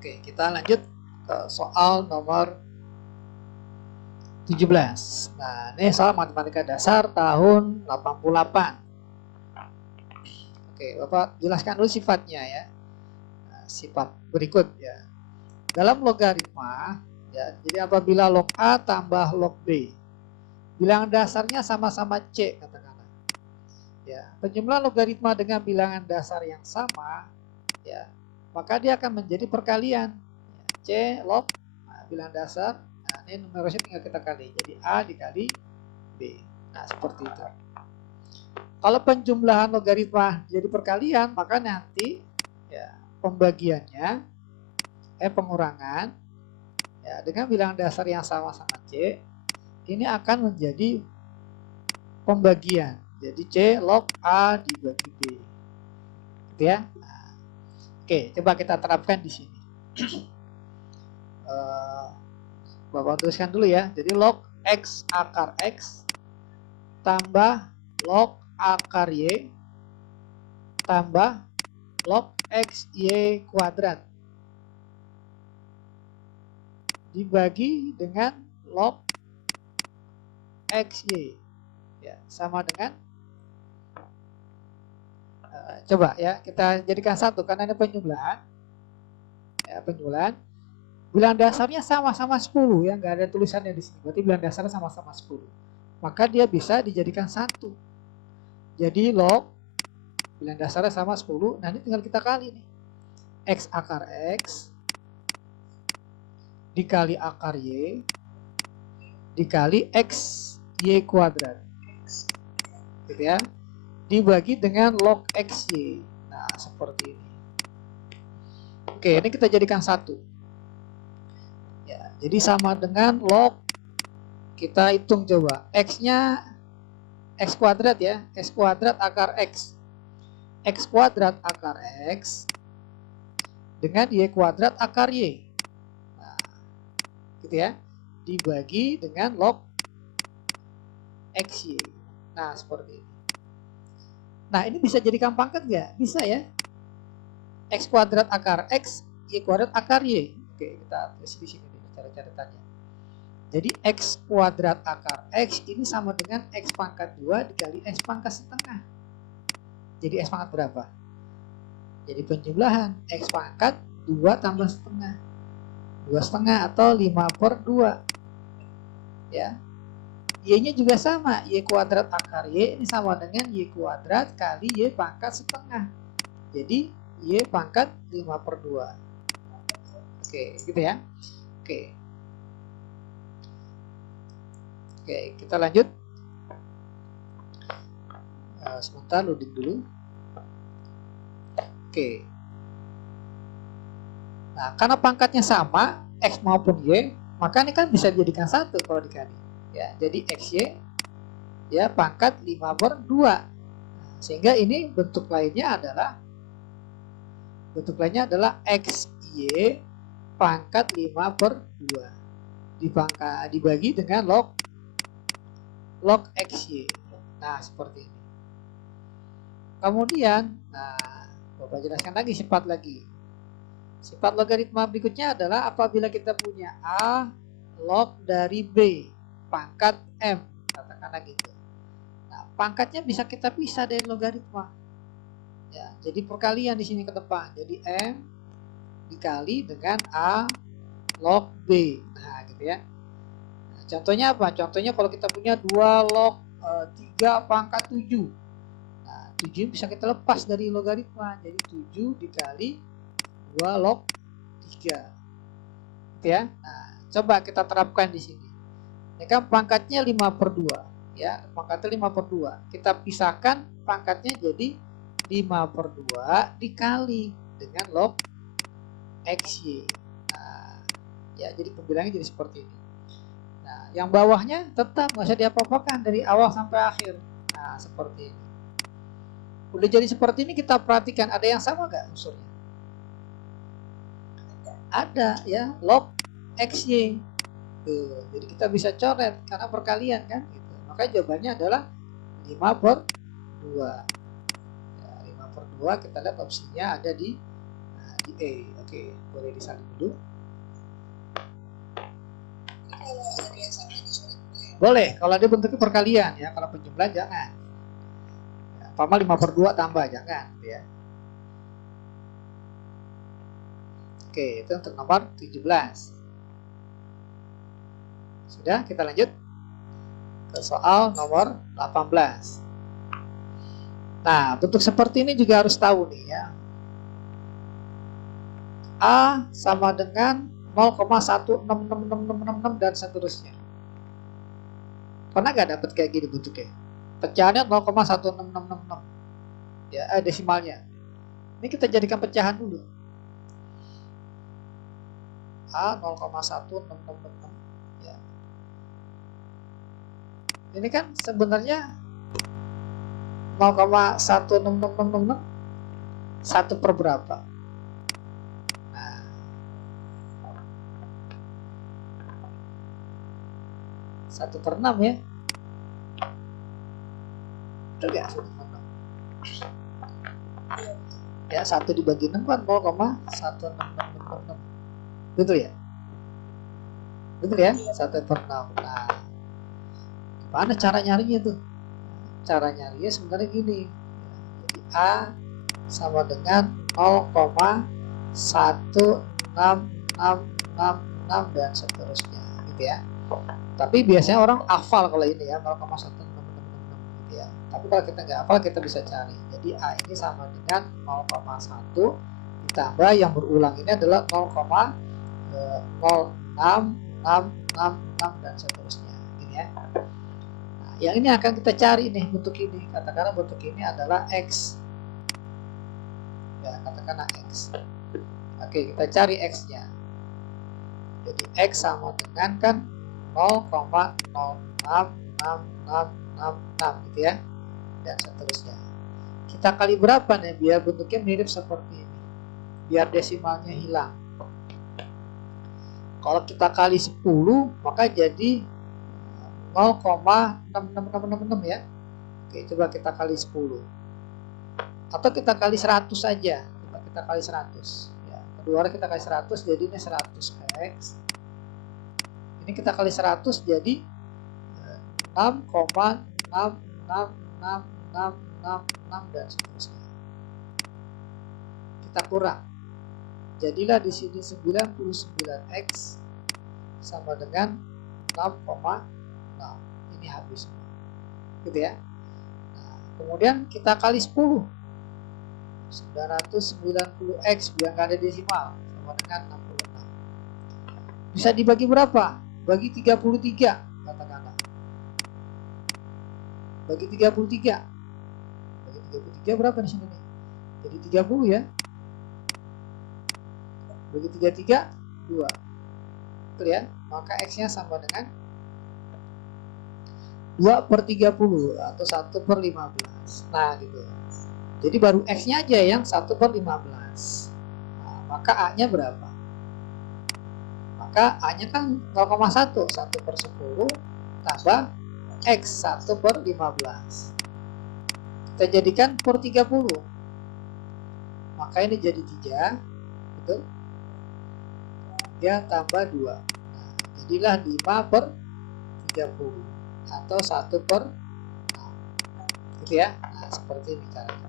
Oke, kita lanjut ke soal nomor 17. Nah, ini soal matematika dasar tahun 88. Oke, Bapak jelaskan dulu sifatnya ya. Nah, sifat berikut ya. Dalam logaritma, ya, jadi apabila log A tambah log B, bilangan dasarnya sama-sama C katakanlah. Ya, penjumlahan logaritma dengan bilangan dasar yang sama, ya, maka dia akan menjadi perkalian. Ya, C log bilangan dasar. Nah, ini numerusnya tinggal kita kali. Jadi A dikali B. Nah, seperti itu. Kalau penjumlahan logaritma jadi perkalian, maka nanti ya pembagiannya pengurangan ya dengan bilangan dasar yang sama-sama C ini akan menjadi pembagian. Jadi C log A dibagi B. Gitu ya. Nah, oke, coba kita terapkan di sini. Bapak tuliskan dulu ya. Jadi log X akar X tambah log akar Y tambah log XY kuadrat dibagi dengan log XY, ya, sama dengan coba ya kita jadikan satu karena ini penjumlahan, ya, penjumlahan. Bilang dasarnya sama-sama 10 ya, nggak ada tulisannya di sini, berarti bilang dasarnya sama-sama 10, maka dia bisa dijadikan satu. Jadi log bilang dasarnya sama 10, nah ini tinggal kita kali nih, X akar X dikali akar Y dikali X Y kuadrat, gitu ya, dibagi dengan log XY. Nah seperti ini. Oke, ini kita jadikan satu ya, jadi sama dengan log, kita hitung coba, X nya X kuadrat ya, X kuadrat akar X, X kuadrat akar X dengan Y kuadrat akar Y, nah, gitu ya, dibagi dengan log XY. Nah seperti ini. Nah ini bisa jadikan pangkat nggak? Bisa ya, X kuadrat akar X, Y kuadrat akar Y. Oke, kita tulis di sini cara catatannya. Jadi X kuadrat akar X ini sama dengan X pangkat 2 dikali X pangkat setengah. Jadi X pangkat berapa? Jadi penjumlahan X pangkat 2 tambah setengah, 2 setengah atau 5/2 ya. Y nya juga sama, Y kuadrat akar Y ini sama dengan Y kuadrat kali Y pangkat setengah. Jadi Y pangkat 5/2. Oke, gitu ya. Oke, kita lanjut. Sebentar, loading dulu. Oke. Nah, karena pangkatnya sama, X maupun Y, maka ini kan bisa dijadikan satu kalau dikali. Ya, jadi XY ya pangkat 5/2. Sehingga ini bentuk lainnya adalah XY pangkat 5/2 dibagi dengan log XY. Nah seperti ini. Kemudian, nah Bapak jelaskan lagi sifat lagi. Sifat logaritma berikutnya adalah apabila kita punya A log dari B pangkat M, katakanlah gitu. Nah pangkatnya bisa kita pisah dari logaritma. Ya, jadi perkalian di sini ke depan. Jadi M dikali dengan A log B. Nah gitu ya. Nah, contohnya apa? Contohnya kalau kita punya 2 log 3 pangkat 7. Nah 7 bisa kita lepas dari logaritma. Jadi 7 dikali 2 log 3. Gitu ya. Nah coba kita terapkan di sini. Ini kan pangkatnya 5/2. Ya, pangkatnya 5/2. Kita pisahkan pangkatnya jadi 5/2 dikali dengan log XY. Nah, ya jadi pembilangnya jadi seperti ini. Nah, yang bawahnya tetap nggak usah diapa-apakan dari awal sampai akhir. Nah, seperti ini. Udah jadi seperti ini, kita perhatikan ada yang sama nggak unsurnya? Ada ya, log XY. Tuh, jadi kita bisa coret karena perkalian kan gitu. Maka jawabannya adalah 5/2. Ya, 5/2 kita lihat opsinya ada di E. Oke, boleh disalin dulu. Boleh kalau dia bentuknya perkalian ya, kalau penjumlahan jangan. Ya, Pama 5/2 tambah jangan ya. Oke, itu untuk nomor 17. Sudah, kita lanjut ke soal nomor 18. Nah, bentuk seperti ini juga harus tahu nih ya. A sama dengan 0,166666 dan seterusnya. Pernah nggak dapat kayak gini bentuknya? Pecahannya 0,1666. Ya, desimalnya. Ini kita jadikan pecahan dulu. A 0,1666 ya. Ini kan sebenarnya 0,16666 1 per berapa? Nah, 1 per 6 ya. Betul ya? 1 per 6. Ya, 1 dibagi 6 kan 0,16666. Betul ya? Betul ya? 1 per 6. Nah, gimana cara nyarinya tuh? Cara nyarinya sebenarnya gini. Jadi A sama dengan 0,16666 dan seterusnya gitu ya. Tapi biasanya orang hafal kalau ini ya 0,16666 gitu ya. Tapi kalau kita nggak hafal kita bisa cari. Jadi A ini sama dengan 0,1 ditambah yang berulang ini adalah 0,06666 dan seterusnya gitu ya. Nah, yang ini akan kita cari nih bentuk ini. Katakanlah bentuk ini adalah X. Ya, katakanlah X. Oke, kita cari X-nya. Jadi X sama dengan kan 0,06666 gitu ya. Dan seterusnya. Kita kali berapa nih biar bentuknya mirip seperti ini. Biar desimalnya hilang. Kalau kita kali 10 maka jadi 0,66666 ya. Oke, coba kita kali 10. Atau kita kali 100 saja. Kita kali 100 ya. Kedua kita kali 100 jadi ini 100x. Ini kita kali 100 jadi 6,66666 dan seterusnya. Kita kurang. Jadilah di sini 99x sama dengan 6,6. Ini habis semua. Gitu ya. Nah, kemudian kita kali 10. 990x biar nggak ada desimal sama dengan 66. Bisa dibagi berapa? Bagi 33 katakanlah. Bagi 33. Bagi 33 berapa di sini nih? Jadi 30 ya. Bagi 33 2. Betul ya? Maka X-nya sama dengan 2 per 30 atau 1 per 15. Nah gitu. Jadi baru X-nya aja yang 1 per 15. Nah, maka A-nya berapa? Maka A-nya kan 0,1. 1 per 10 tambah X 1 per 15. Kita jadikan per 30. Maka ini jadi 3. Betul? 3 tambah 2. Nah, jadilah 5 per 30. Atau 1 per 6. Gitu ya? Nah, seperti ini caranya.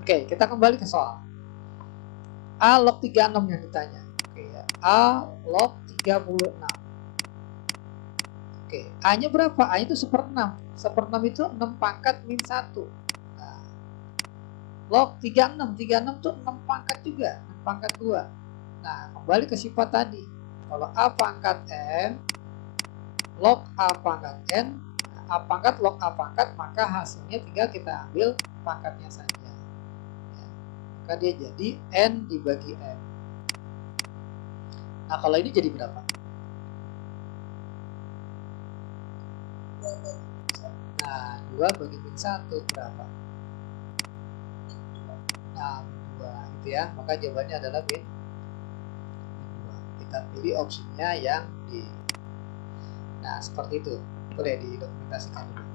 Oke, kita kembali ke soal. A log 36 yang ditanya. Oke, ya. A log 36. Oke, A-nya berapa? A itu 1/6. 1/6 itu 6 pangkat min 1. Nah, log 36. 36 itu 6 pangkat juga. 6 pangkat 2. Nah, kembali ke sifat tadi. Kalau A pangkat M, log A pangkat N, A pangkat log A pangkat, maka hasilnya tinggal kita ambil pangkatnya saja. Maka dia jadi N dibagi M. Nah, kalau ini jadi berapa? Nah, 2 bagi min 1 berapa? Nah, 2 gitu ya. Maka jawabannya adalah min 2. Kita pilih opsinya yang D. Nah, seperti itu. Boleh didokumentasikan dulu.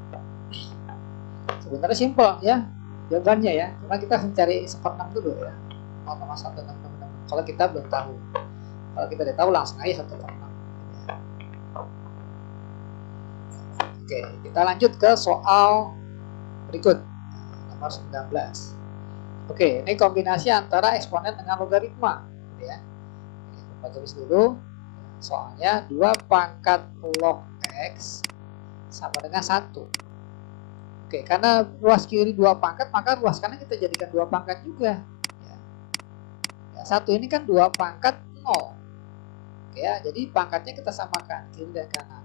Sebenarnya simpel ya jawabannya ya. Cuma kita mencari 1/6 dulu ya. 0,1666. Kalau kita belum tahu. Kalau kita udah tahu langsung aja 1/6. Oke, kita lanjut ke soal berikut. Nomor 19. Oke, ini kombinasi antara eksponen dengan logaritma. Gitu ya. Kita tulis dulu. Soalnya 2 pangkat log X sama dengan 1. Oke, karena ruas kiri 2 pangkat, maka ruas kanan kita jadikan 2 pangkat juga. Ya, 1 ini kan 2 pangkat 0. Oke ya, jadi pangkatnya kita samakan, kiri dan kanan.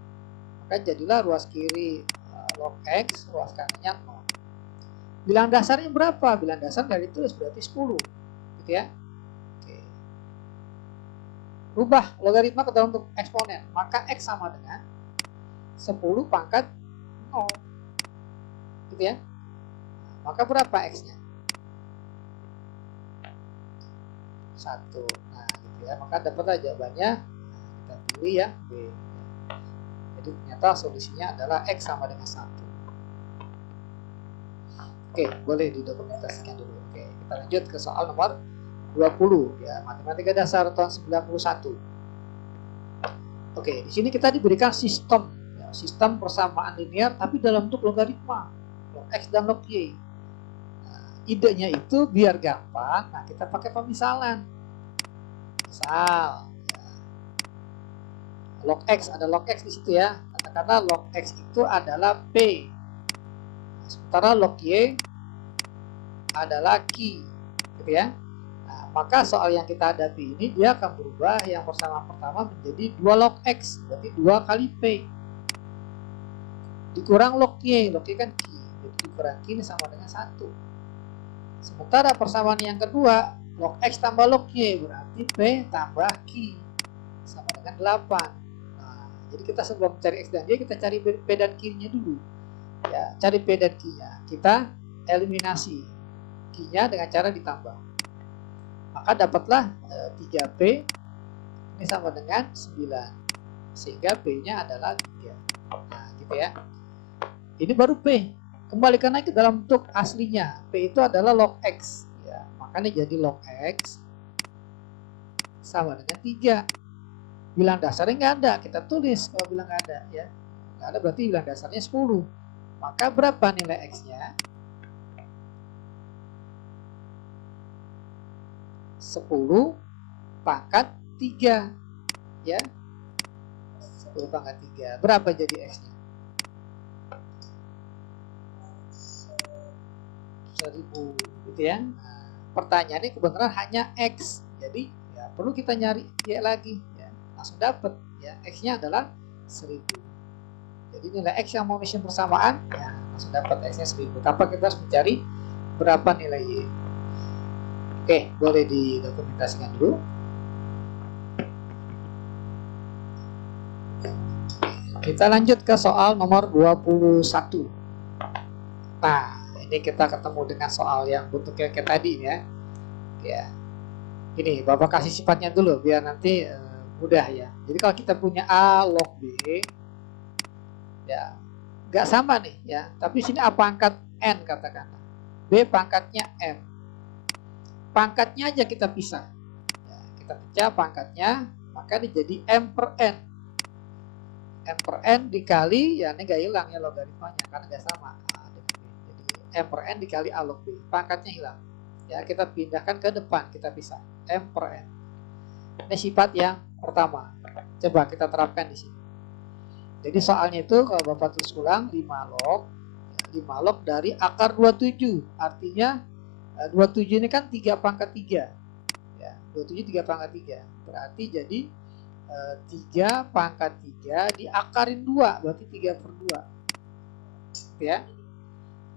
Maka jadilah ruas kiri log X, ruas kanannya 0. Bilang dasarnya berapa? Bilang dasar dari tulis berarti 10. Gitu ya. Oke. Rubah logaritma ke dalam bentuk eksponen. Maka X sama dengan 10 pangkat 0. Gitu ya. Maka berapa X-nya? 1. Nah, gitu ya. Maka dapatlah jawabannya. Kita pilih ya, B. Jadi ternyata solusinya adalah X sama dengan 1. Oke, boleh didokumentasikan dulu. Oke, kita lanjut ke soal nomor 20 ya, matematika dasar tahun 91. Oke, di sini kita diberikan sistem ya, sistem persamaan linear tapi dalam bentuk logaritma, log X dan log Y. Nah, idenya itu biar gampang, nah kita pakai pemisalan. Misal ya, log X, ada log X di situ ya. Katakanlah log X itu adalah P. Sementara log Y adalah Q, gitu ya. Nah, maka soal yang kita hadapi ini dia akan berubah yang pertama menjadi 2 log X, berarti 2 kali P. Dikurang log Y kan Q, jadi dikurang Q ini sama dengan 1. Sementara persamaan yang kedua, log X tambah log Y, berarti P tambah Q, sama dengan 8. Nah, jadi kita sebelum cari X dan Y, kita cari P dan Q-nya dulu. Ya, cari P dan Q-nya. Kita eliminasi Q-nya dengan cara ditambah. Maka dapatlah 3P ini sama dengan 9. Sehingga P-nya adalah 3. Nah, gitu ya. Ini baru P. Kembalikan lagi dalam bentuk aslinya. P itu adalah log X. Ya, makanya jadi log X sama dengan 3. Bilang dasarnya nggak ada. Kita tulis kalau bilang nggak ada. Ya. Nggak ada berarti bilang dasarnya 10. Maka berapa nilai X-nya? 10 pangkat 3. Ya. 10 pangkat 3. Berapa jadi X-nya? 1000 gitu ya. Nah, pertanyaannya kebenaran hanya X. Jadi ya perlu kita nyari Y lagi ya. Langsung dapat ya. X-nya adalah 1000. Jadi nilai X yang mau mission persamaan ya langsung dapat X-nya 1000. Tanpa kita harus mencari berapa nilai Y. Oke, boleh didokumentasikan dulu. Kita lanjut ke soal nomor 21. Nah, ini kita ketemu dengan soal yang bentuknya kayak tadi ya. Ya. Ini Bapak kasih sifatnya dulu biar nanti mudah ya. Jadi kalau kita punya A log B ya nggak sama nih ya. Tapi sini A pangkat N katakanlah. B pangkatnya M. Pangkatnya aja kita pisah. Ya, kita pecah pangkatnya, maka jadi M per N. M per N dikali, ya ini nggak hilang ya logaritmanya karena nggak sama. M per N dikali A log B, pangkatnya hilang. Ya, kita pindahkan ke depan, kita pisah. M per N. Ini sifat yang pertama. Coba kita terapkan di sini. Jadi soalnya itu kalau Bapak tulis ulang 5 log, 5 log dari akar 27. Artinya 27 ini kan 3 pangkat 3. Ya, 27 3 pangkat 3. Berarti jadi 3 pangkat 3 diakarin 2, berarti 3 per 2. Ya.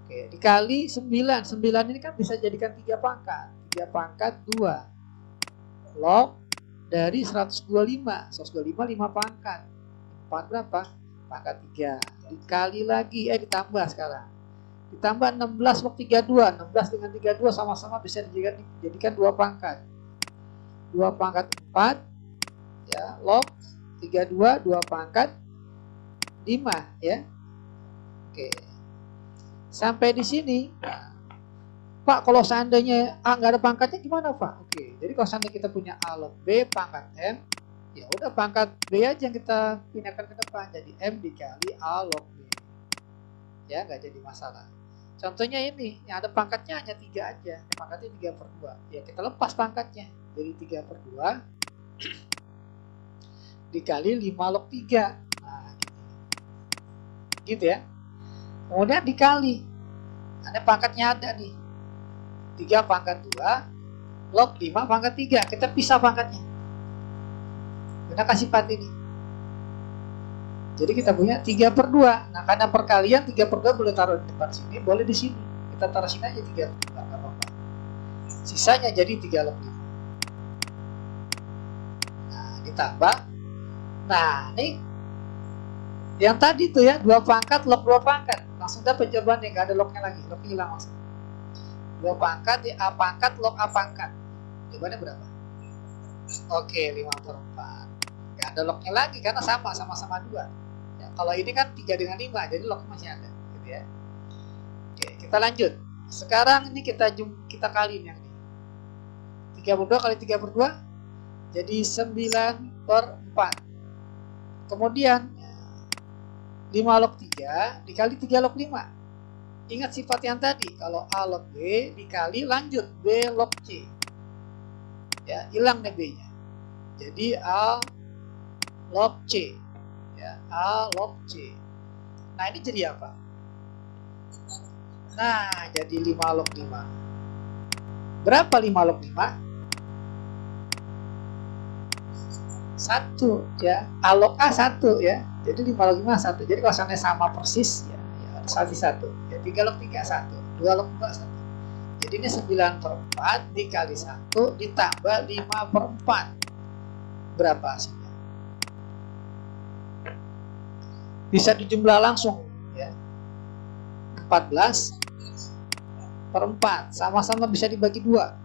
Oke, dikali 9. 9 ini kan bisa jadikan 3 pangkat. 3 pangkat 2. Log dari 125. 125 5 pangkat. Pangkat berapa? Pangkat 3. Dikali lagi, ditambah sekarang. Ditambah 16 log 32. 16 dengan 32 sama-sama bisa dijadikan 2 pangkat. 2 pangkat 4. Ya, log 32 2 pangkat 5 ya. Oke. Sampai di sini, Pak, kalau seandainya A nggak ada pangkatnya gimana, Pak? Oke, jadi kalau seandainya kita punya A log B pangkat M, ya udah pangkat B aja yang kita pindahkan ke depan, jadi M dikali A log B. Ya, nggak jadi masalah. Contohnya ini, yang ada pangkatnya hanya 3 aja, pangkatnya 3 per 2. Ya, kita lepas pangkatnya, jadi 3 per 2 dikali 5 log 3. Nah, gitu ya. Kemudian dikali, ada pangkatnya ada nih, 3 pangkat 2 log 5 pangkat 3. Kita pisah pangkatnya, kita kasih sifat ini. Jadi kita punya 3 per 2. Nah, karena perkalian 3 per 2 boleh taruh di depan sini, boleh di sini. Kita taruh sini aja 3 per 2, nggak apa-apa. Sisanya jadi 3 log 5. Nah, ditambah. Nah, ini Yang tadi tuh ya, 2 pangkat, log 2 pangkat. Langsung dapat jawabannya, nggak ada lognya lagi. Lognya hilang langsung. 2 pangkat, ya A pangkat, log A pangkat. Jawabannya berapa? Oke, 5/4. Nggak ada lognya lagi, karena sama-sama 2. Ya, kalau ini kan 3 dengan 5, jadi lognya masih ada. Gitu ya. Oke, kita lanjut. Sekarang ini kita kaliin yang ini. 32 kali 3/2 jadi 9/4. Kemudian 5 log 3 dikali 3 log 5. Ingat sifat yang tadi, kalau A log B dikali lanjut B log C. Ya, hilang nih B-nya. Jadi A log C. Ya, A log C. Nah, ini jadi apa? Nah, jadi 5 log 5. Berapa 5 log 5? 1 ya. A log A 1 ya. Jadi 5 log 5 1. Jadi kalau seandainya sama persis ya, harus 1. Ya 3 log 3 1. 2 log 2 1. Jadi ini 9/4 dikali 1 ditambah 5/4. Berapa hasilnya? Bisa dijumlah langsung ya. 14/4. Sama-sama bisa dibagi 2.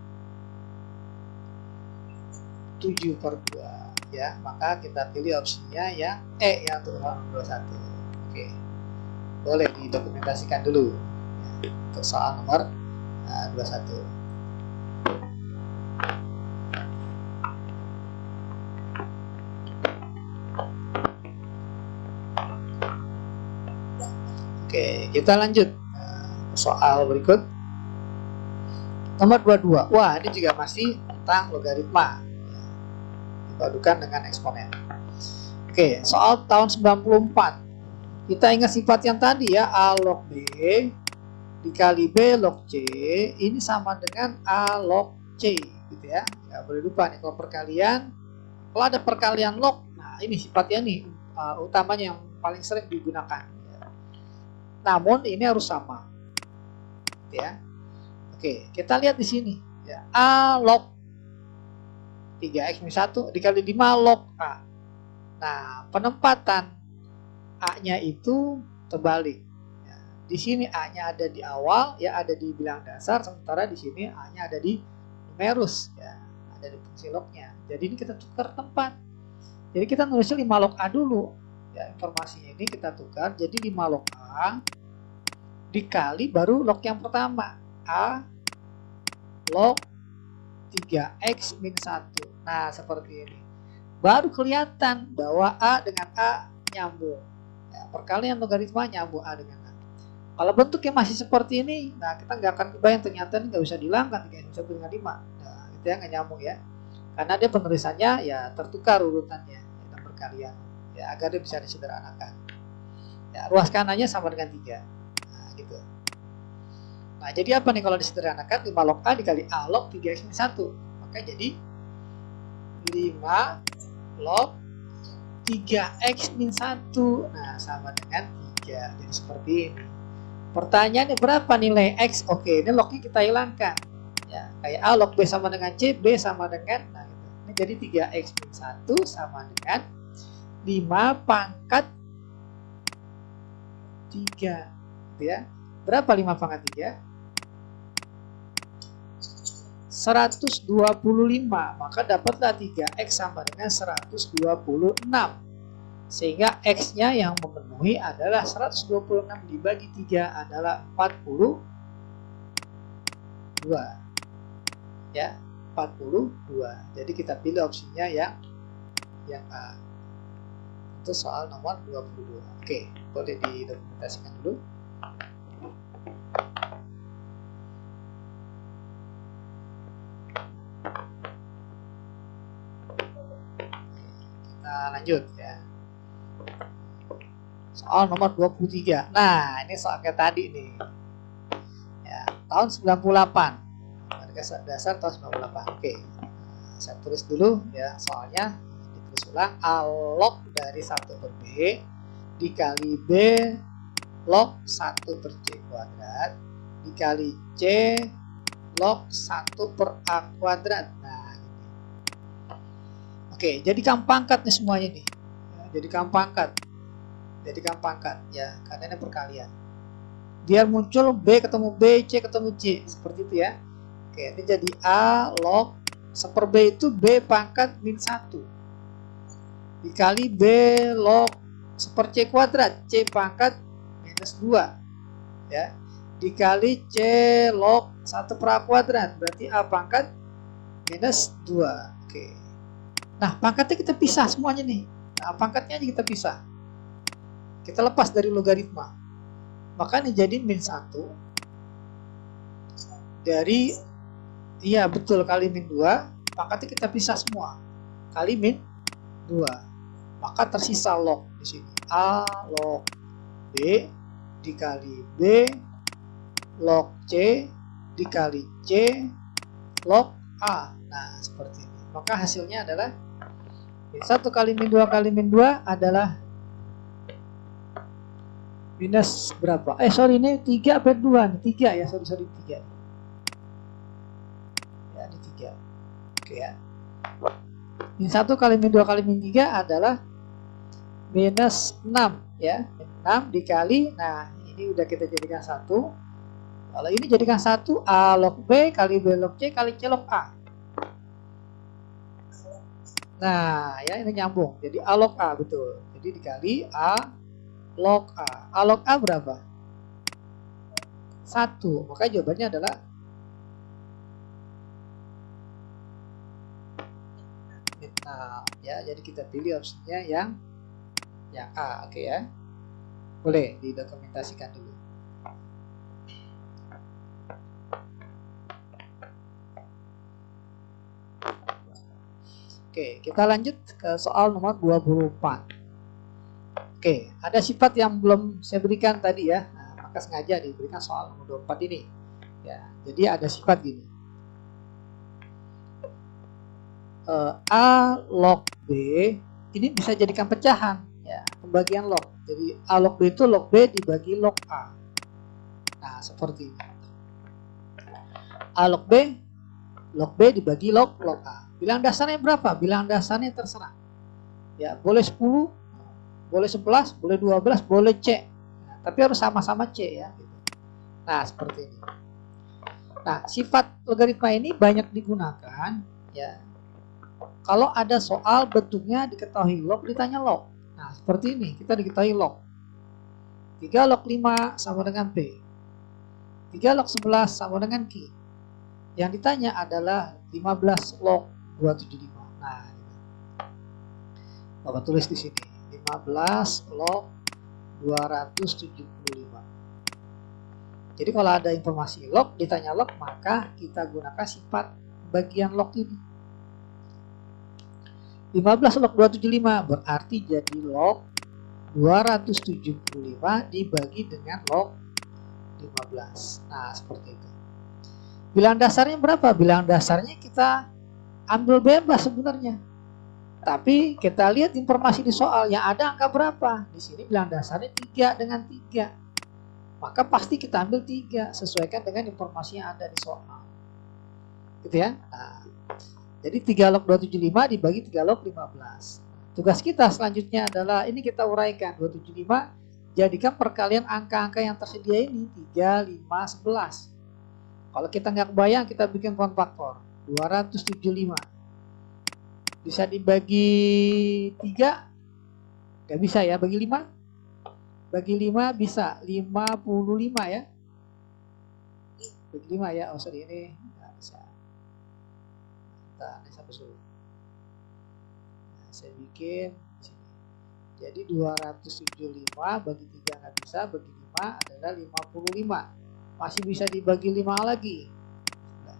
7/2 ya. Maka kita pilih opsinya yang E, yang turunan 21. Oke. Boleh didokumentasikan dulu ya, untuk soal nomor 21. Oke, kita lanjut soal berikut. Nomor 22. Wah, ini juga masih tentang logaritma. Dipadukan dengan eksponen. Oke, soal tahun 94. Kita ingat sifat yang tadi ya, A log B dikali B log C ini sama dengan A log C gitu ya. Nggak boleh lupa nih kalau perkalian, kalau ada perkalian log, nah ini sifatnya nih utamanya yang paling sering digunakan. Namun ini harus sama, gitu ya. Oke, kita lihat di sini ya, A log 3x min 1 dikali 5 log A. Nah, penempatan A-nya itu terbalik. Ya, di sini A-nya ada di awal, ya ada di bilangan dasar, sementara di sini A-nya ada di numerus, ya ada di fungsi lognya. Jadi ini kita tukar tempat. Jadi kita nulisnya 5 log A dulu. Ya, informasinya ini kita tukar jadi 5 log A dikali baru log yang pertama, A log 3x min 1. Nah, seperti ini. Baru kelihatan bahwa A dengan A nyambung. Ya, perkalian logaritma nyambung A dengan A. Kalau bentuknya masih seperti ini, nah kita nggak akan kebayang ternyata ini nggak bisa dihilangkan 3x min 1 dengan 5. Nah, itu ya nggak nyambung ya. Karena dia penulisannya ya tertukar urutannya dalam perkalian. Ya, agar dia bisa disederhanakan. Ya, ruas kanannya sama dengan 3. Nah, gitu. Nah, jadi apa nih kalau disederhanakan? 5 log A dikali A log 3x min 1. Maka jadi 5 log 3x min 1. Nah, sama dengan 3. Jadi seperti ini. Pertanyaannya berapa nilai x? Oke, ini lognya kita hilangkan. Ya, kayak A log B sama dengan C, B sama dengan, nah gitu. Ini jadi 3x min 1 sama dengan 5 pangkat 3. Gitu ya. Berapa 5 pangkat 3? 125. Maka dapatlah 3x sama dengan 126. Sehingga x-nya yang memenuhi adalah 126 dibagi 3 adalah 42. Ya, 42. Jadi kita pilih opsinya yang A. Itu soal nomor 22. Oke, boleh didokumentasikan dulu. Kita lanjut ya. Soal nomor 23. Nah, ini soal kayak tadi nih. Ya, tahun 98. Dasar tahun 98. Oke. Saya tulis dulu ya soalnya, ditulis ulang. A log dari 1 per B dikali B log 1 per C kuadrat dikali C log 1 per A kuadrat. Nah, gitu. Oke, jadikan pangkat nih semuanya nih. Ya, jadikan pangkat. jadikan pangkat ya, karena ini perkalian. Biar muncul B ketemu B, C ketemu C, seperti itu ya. Oke, ini jadi A log 1/B itu B pangkat min 1 dikali B log 1/C kuadrat, C pangkat minus 2 ya, dikali C log 1/A kuadrat, berarti A pangkat minus 2. Oke. Nah, pangkatnya kita pisah semuanya nih. Nah, pangkatnya aja kita pisah. Kita lepas dari logaritma. Maka ini jadi min 1 dari, iya betul, kali min 2, pangkatnya kita pisah semua. Kali min 2. Maka tersisa log di sini. A log B dikali B log C dikali C log A. Nah, seperti ini. Maka hasilnya adalah min 1 kali min 2 kali min 2 adalah minus berapa? Sorry, ini 3 apa 2? 3 ya, sorry 3. Ya, ini 3. Oke ya. Min 1 kali min 2 kali min 3 adalah minus 6 ya. 6 dikali, nah ini udah kita jadikan 1. Kalau ini jadikan 1, A log B kali B log C kali C log A. Nah, ya ini nyambung. Jadi A log A, betul. Jadi dikali A log A. A log A berapa? 1. Maka jawabannya adalah A. Ya, jadi kita pilih opsinya yang A. Oke ya. Boleh didokumentasikan dulu. Oke, kita lanjut ke soal nomor 24. Oke, ada sifat yang belum saya berikan tadi ya. Nah, maka sengaja diberikan soal nomor 24 ini. Ya, jadi ada sifat gini. A log B ini bisa jadikan pecahan ya, pembagian log. Jadi A log B itu log B dibagi log A. Nah, seperti ini. A log B dibagi log A. Bilang dasarnya berapa? Bilang dasarnya terserah. Ya, boleh 10, boleh 11, boleh 12, boleh C. Nah, tapi harus sama-sama C ya. Nah, seperti ini. Nah, sifat logaritma ini banyak digunakan ya. Kalau ada soal bentuknya diketahui log, ditanya log. Nah, seperti ini, kita diketahui log. 3 log 5 sama dengan P. 3 log 11 sama dengan Q. Yang ditanya adalah 15 log 275. Nah, Bapak tulis di sini. 15 log 275. Jadi kalau ada informasi log, ditanya log, maka kita gunakan sifat bagian log ini. 15 log 275 berarti jadi log 275 dibagi dengan log 15. Nah, seperti itu. Bilang dasarnya berapa? Bilang dasarnya kita ambil bebas sebenarnya. Tapi kita lihat informasi di soal yang ada angka berapa. Di sini bilang dasarnya 3 dengan 3. Maka pasti kita ambil 3 sesuaikan dengan informasi yang ada di soal. Gitu ya. Nah, jadi 3 log 275 dibagi 3 log 15. Tugas kita selanjutnya adalah ini kita uraikan 275 jadikan perkalian angka-angka yang tersedia ini 3, 5, 11. Kalau kita nggak kebayang kita bikin poin faktor 275. Bisa dibagi 3? Nggak bisa ya, bagi 5? Bagi 5 bisa 55 ya. Bagi 5 ya, oh sorry ini nggak bisa. Nah, ini sampai suruh. Nah, saya bikin di sini. Jadi 275 bagi 3 nggak bisa, bagi 5 adalah 55. Masih bisa dibagi 5 lagi. Nah,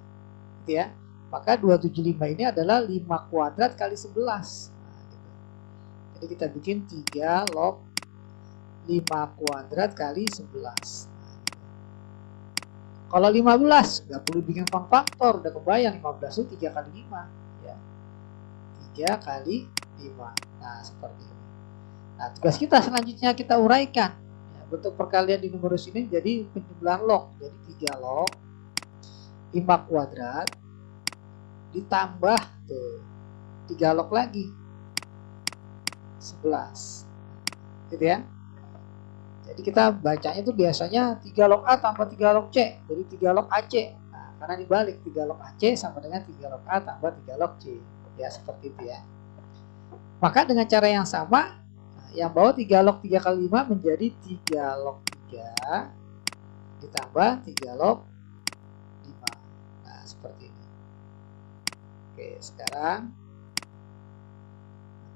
gitu ya. Maka 275 ini adalah 5 kuadrat kali 11. Nah, gitu. Jadi kita bikin 3 log 5 kuadrat kali 11. Nah, gitu. Kalau 15 nggak perlu bikin faktor, udah kebayang 15 itu 3 kali 5 ya. 3 kali 5. Nah, seperti ini. Nah, tugas kita selanjutnya kita uraikan ya, bentuk perkalian di numerus ini jadi penjumlahan log. Jadi 3 log 5 kuadrat ditambah tuh 3 log lagi 11 gitu ya. Jadi kita bacanya itu biasanya 3 log A tambah 3 log C. Jadi 3 log AC. Nah, karena dibalik 3 log AC sama dengan 3 log A tambah 3 log C. Ya seperti itu ya. Maka dengan cara yang sama, yang bawah 3 log 3 kali 5 menjadi 3 log 3 ditambah 3 log 5. Nah, seperti ini. Oke, sekarang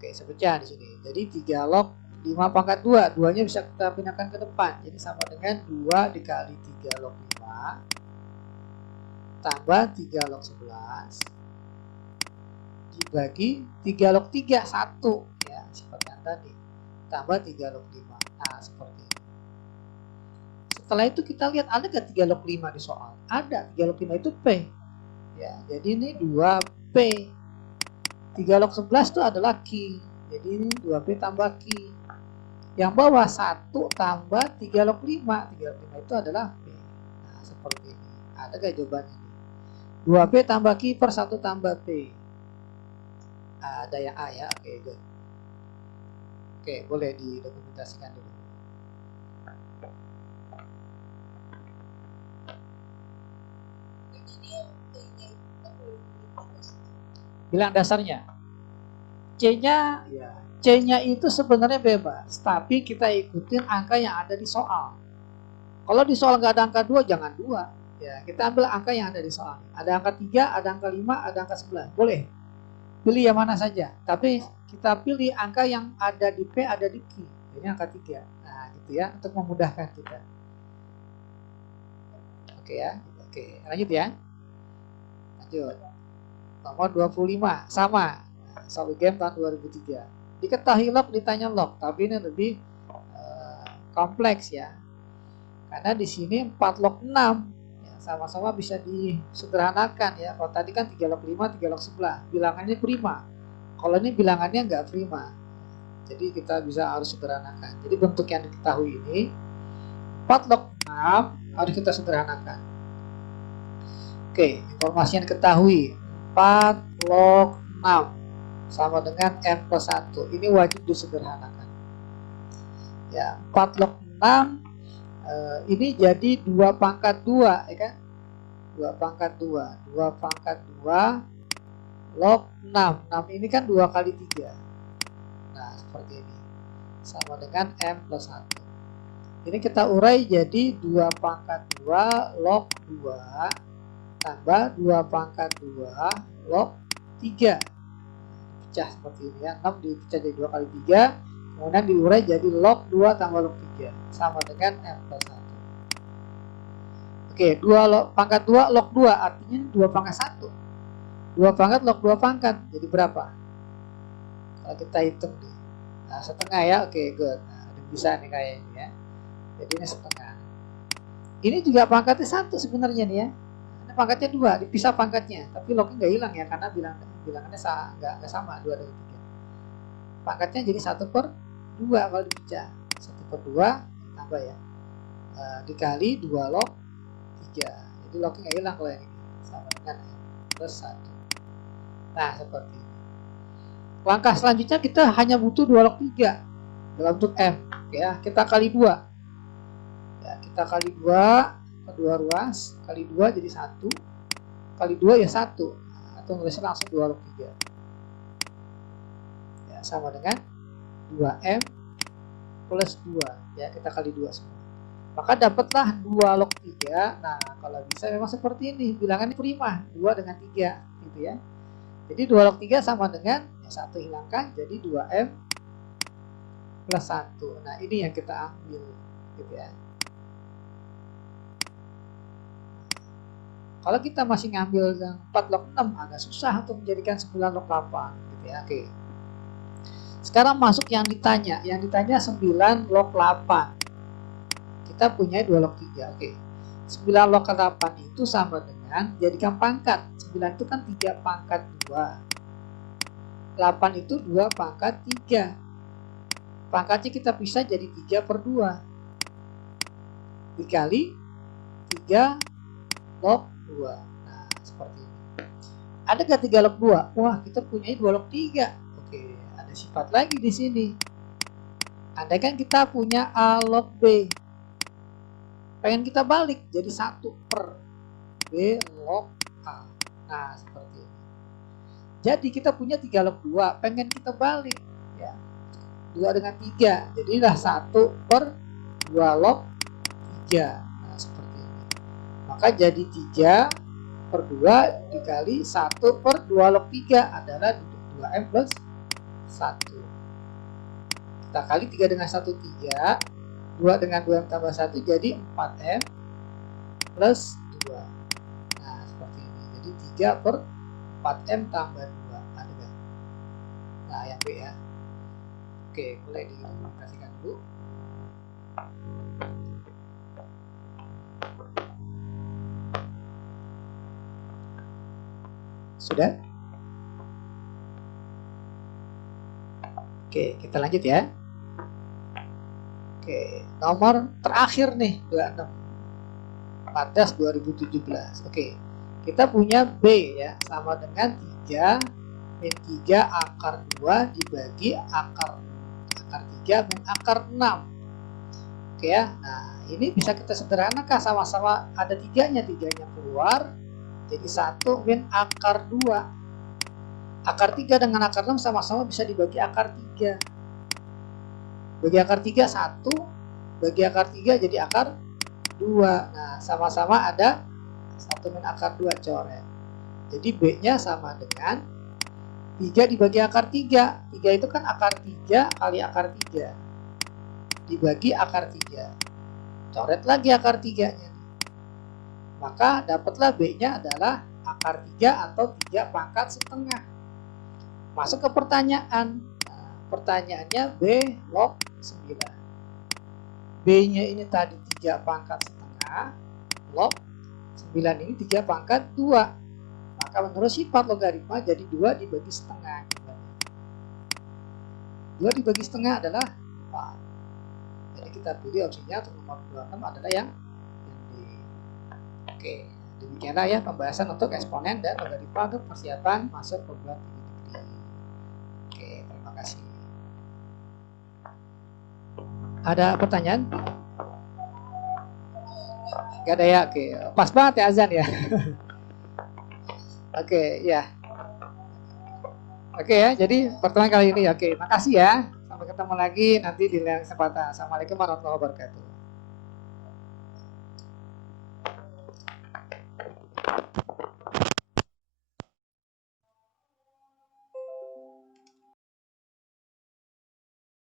saya pecah di sini. Jadi 3 log 5 pangkat 2. 2-nya bisa kita pindahkan ke depan. Jadi sama dengan 2 dikali 3 log 5 tambah 3 log 11 dibagi 3 log 3, 1 ya, seperti yang tadi. Tambah 3 log 5. Nah, seperti ini. Setelah itu kita lihat ada nggak 3 log 5 di soal? Ada. 3 log 5 itu P. Ya, jadi ini 2P. 3 log 11 itu adalah Q. Jadi ini 2P tambah Q. Yang bawah 1 tambah 3 log 5. 3 log 5 itu adalah P. Nah, seperti ini. Ada nggak jawabannya? 2P tambah Q per 1 tambah P. Ada yang A ya. Oke, good. Oke, boleh didokumentasikan dulu. Bilang dasarnya. C-nya ya, C-nya itu sebenarnya bebas, tapi kita ikutin angka yang ada di soal. Kalau di soal nggak ada angka 2, jangan 2. Ya, kita ambil angka yang ada di soal. Ada angka 3, ada angka 5, ada angka 11. Boleh. Pilih yang mana saja. Tapi kita pilih angka yang ada di P, ada di Q. Ini angka 3. Nah, gitu ya, untuk memudahkan kita. Oke ya. Oke, lanjut ya. Lanjut. Nomor 25, sama. Solid game tahun 2003. Diketahui log, ditanya log, tapi ini lebih kompleks ya. Karena di sini 4 log 6 ya, sama-sama bisa disederhanakan ya. Kalau tadi kan 3 log 5, 3 log 11. Bilangannya prima. Kalau ini bilangannya nggak prima. Jadi kita bisa harus sederhanakan. Jadi bentuk yang diketahui ini 4 log 6 harus kita sederhanakan. Oke, informasi yang diketahui 4 log 6 sama dengan M plus 1. Ini wajib disederhanakan. Ya, 4 log 6 ini jadi 2 pangkat 2 ya kan? 2 pangkat 2. 2 pangkat 2 log 6. 6 ini kan 2 kali 3. Nah, seperti ini. Sama dengan M plus 1. Ini kita urai jadi 2 pangkat 2 log 2 tambah 2 pangkat 2 log 3. Pecah seperti ini ya. 6 dipecah jadi 2 kali 3. Kemudian diurai jadi log 2 tambah log 3. Sama dengan M plus 1. Oke, 2 log, pangkat 2 log 2. Artinya 2 pangkat 1. 2 pangkat log 2 pangkat. Jadi berapa? Kalau kita hitung nih. Nah, setengah ya. Oke, good. Nah, bisa nih kayak ini ya. Jadi ini setengah. Ini juga pangkatnya 1 sebenarnya nih ya. Ini pangkatnya 2, dipisah pangkatnya. Tapi lognya nggak hilang ya, karena bilangannya nggak sama 2 dengan 3. Pangkatnya jadi 1 per 2 kalau dipecah. 1 per 2 tambah ya. Dikali 2 log 3. Jadi lognya nggak hilang kalau yang ini. Sama dengan M plus 1. Nah, seperti ini. Langkah selanjutnya kita hanya butuh 2 log 3 dalam bentuk M. Ya, kita kali 2. Ya, kita kali 2 kedua ruas, kali 2 jadi 1. Kali 2 ya 1. Atau nulisnya langsung 2 log 3. Ya, sama dengan 2M plus 2. Ya, kita kali 2 semua. Maka dapatlah 2 log 3. Nah, kalau bisa memang seperti ini. Bilangannya prima. 2 dengan 3. Gitu ya. Jadi 2 log 3 sama dengan 1 hilangkan. Jadi 2M plus 1. Nah, ini yang kita ambil. Gitu ya. Kalau kita masih ngambil yang 4 log 6 agak susah untuk menjadikan 9 log 8 gitu ya. Oke. Sekarang masuk yang ditanya. Yang ditanya 9 log 8. Kita punya 2 log 3. Oke. 9 log 8 itu sama dengan jadikan pangkat. 9 itu kan 3 pangkat 2. 8 itu 2 pangkat 3. Pangkatnya kita pisah jadi 3 per 2. Dikali 3 log 2. Nah, seperti ini. Ada nggak 3 log 2? Wah, kita punya 2 log 3. Oke, ada sifat lagi di sini. Andai kan kita punya A log B, pengen kita balik jadi 1 per B log A. Nah, seperti ini. Jadi kita punya 3 log 2, pengen kita balik ya. 2 dengan 3, jadilah 1 per 2 log 3. Nah, seperti ini. Maka jadi 3 per 2 dikali 1 per 2 log 3 adalah 2M plus 1. Kita kali 3 dengan 1, 3. 2 dengan 2M tambah 1 jadi 4M plus 2. Nah, seperti ini. Jadi 3 per 4M tambah 2. Ada gak? Nah, yang B ya. Oke, mulai diimplementasikan dulu. Sudah? Oke, kita lanjut ya. Oke, nomor terakhir nih, 26 14 2017. Oke, kita punya B ya, sama dengan 3 min 3 akar 2 dibagi akar 3 min akar 6. Oke ya, nah ini bisa kita sederhanakan, sama-sama ada 3-nya, 3-nya keluar, jadi 1 min akar 2. Akar 3 dengan akar 6 sama-sama bisa dibagi akar 3. Bagi akar 3 1, bagi akar 3 jadi akar 2. Nah, sama-sama ada 1 min akar 2 coret. Jadi B-nya sama dengan 3 dibagi akar 3. 3 itu kan akar 3 kali akar 3. Dibagi akar 3. Coret lagi akar 3-nya. Maka dapatlah B-nya adalah akar 3 atau 3 pangkat setengah. Masuk ke pertanyaan. Nah, pertanyaannya B log 9. B-nya ini tadi 3 pangkat setengah, log 9 ini 3 pangkat 2. Maka menurut sifat logaritma jadi 2 dibagi setengah. 2 dibagi setengah adalah 4. Jadi kita pilih opsinya untuk nomor 26 adalah yang D. Oke, demikianlah ya pembahasan untuk eksponen dan logaritma untuk persiapan masuk perguruan tinggi negeri. Oke, terima kasih. Ada pertanyaan? Gak ada ya? Oke, pas banget ya azan ya. Oke, ya. Oke ya, jadi pertemuan kali ini oke, makasih ya. Sampai ketemu lagi nanti di lain kesempatan. Assalamualaikum warahmatullahi wabarakatuh.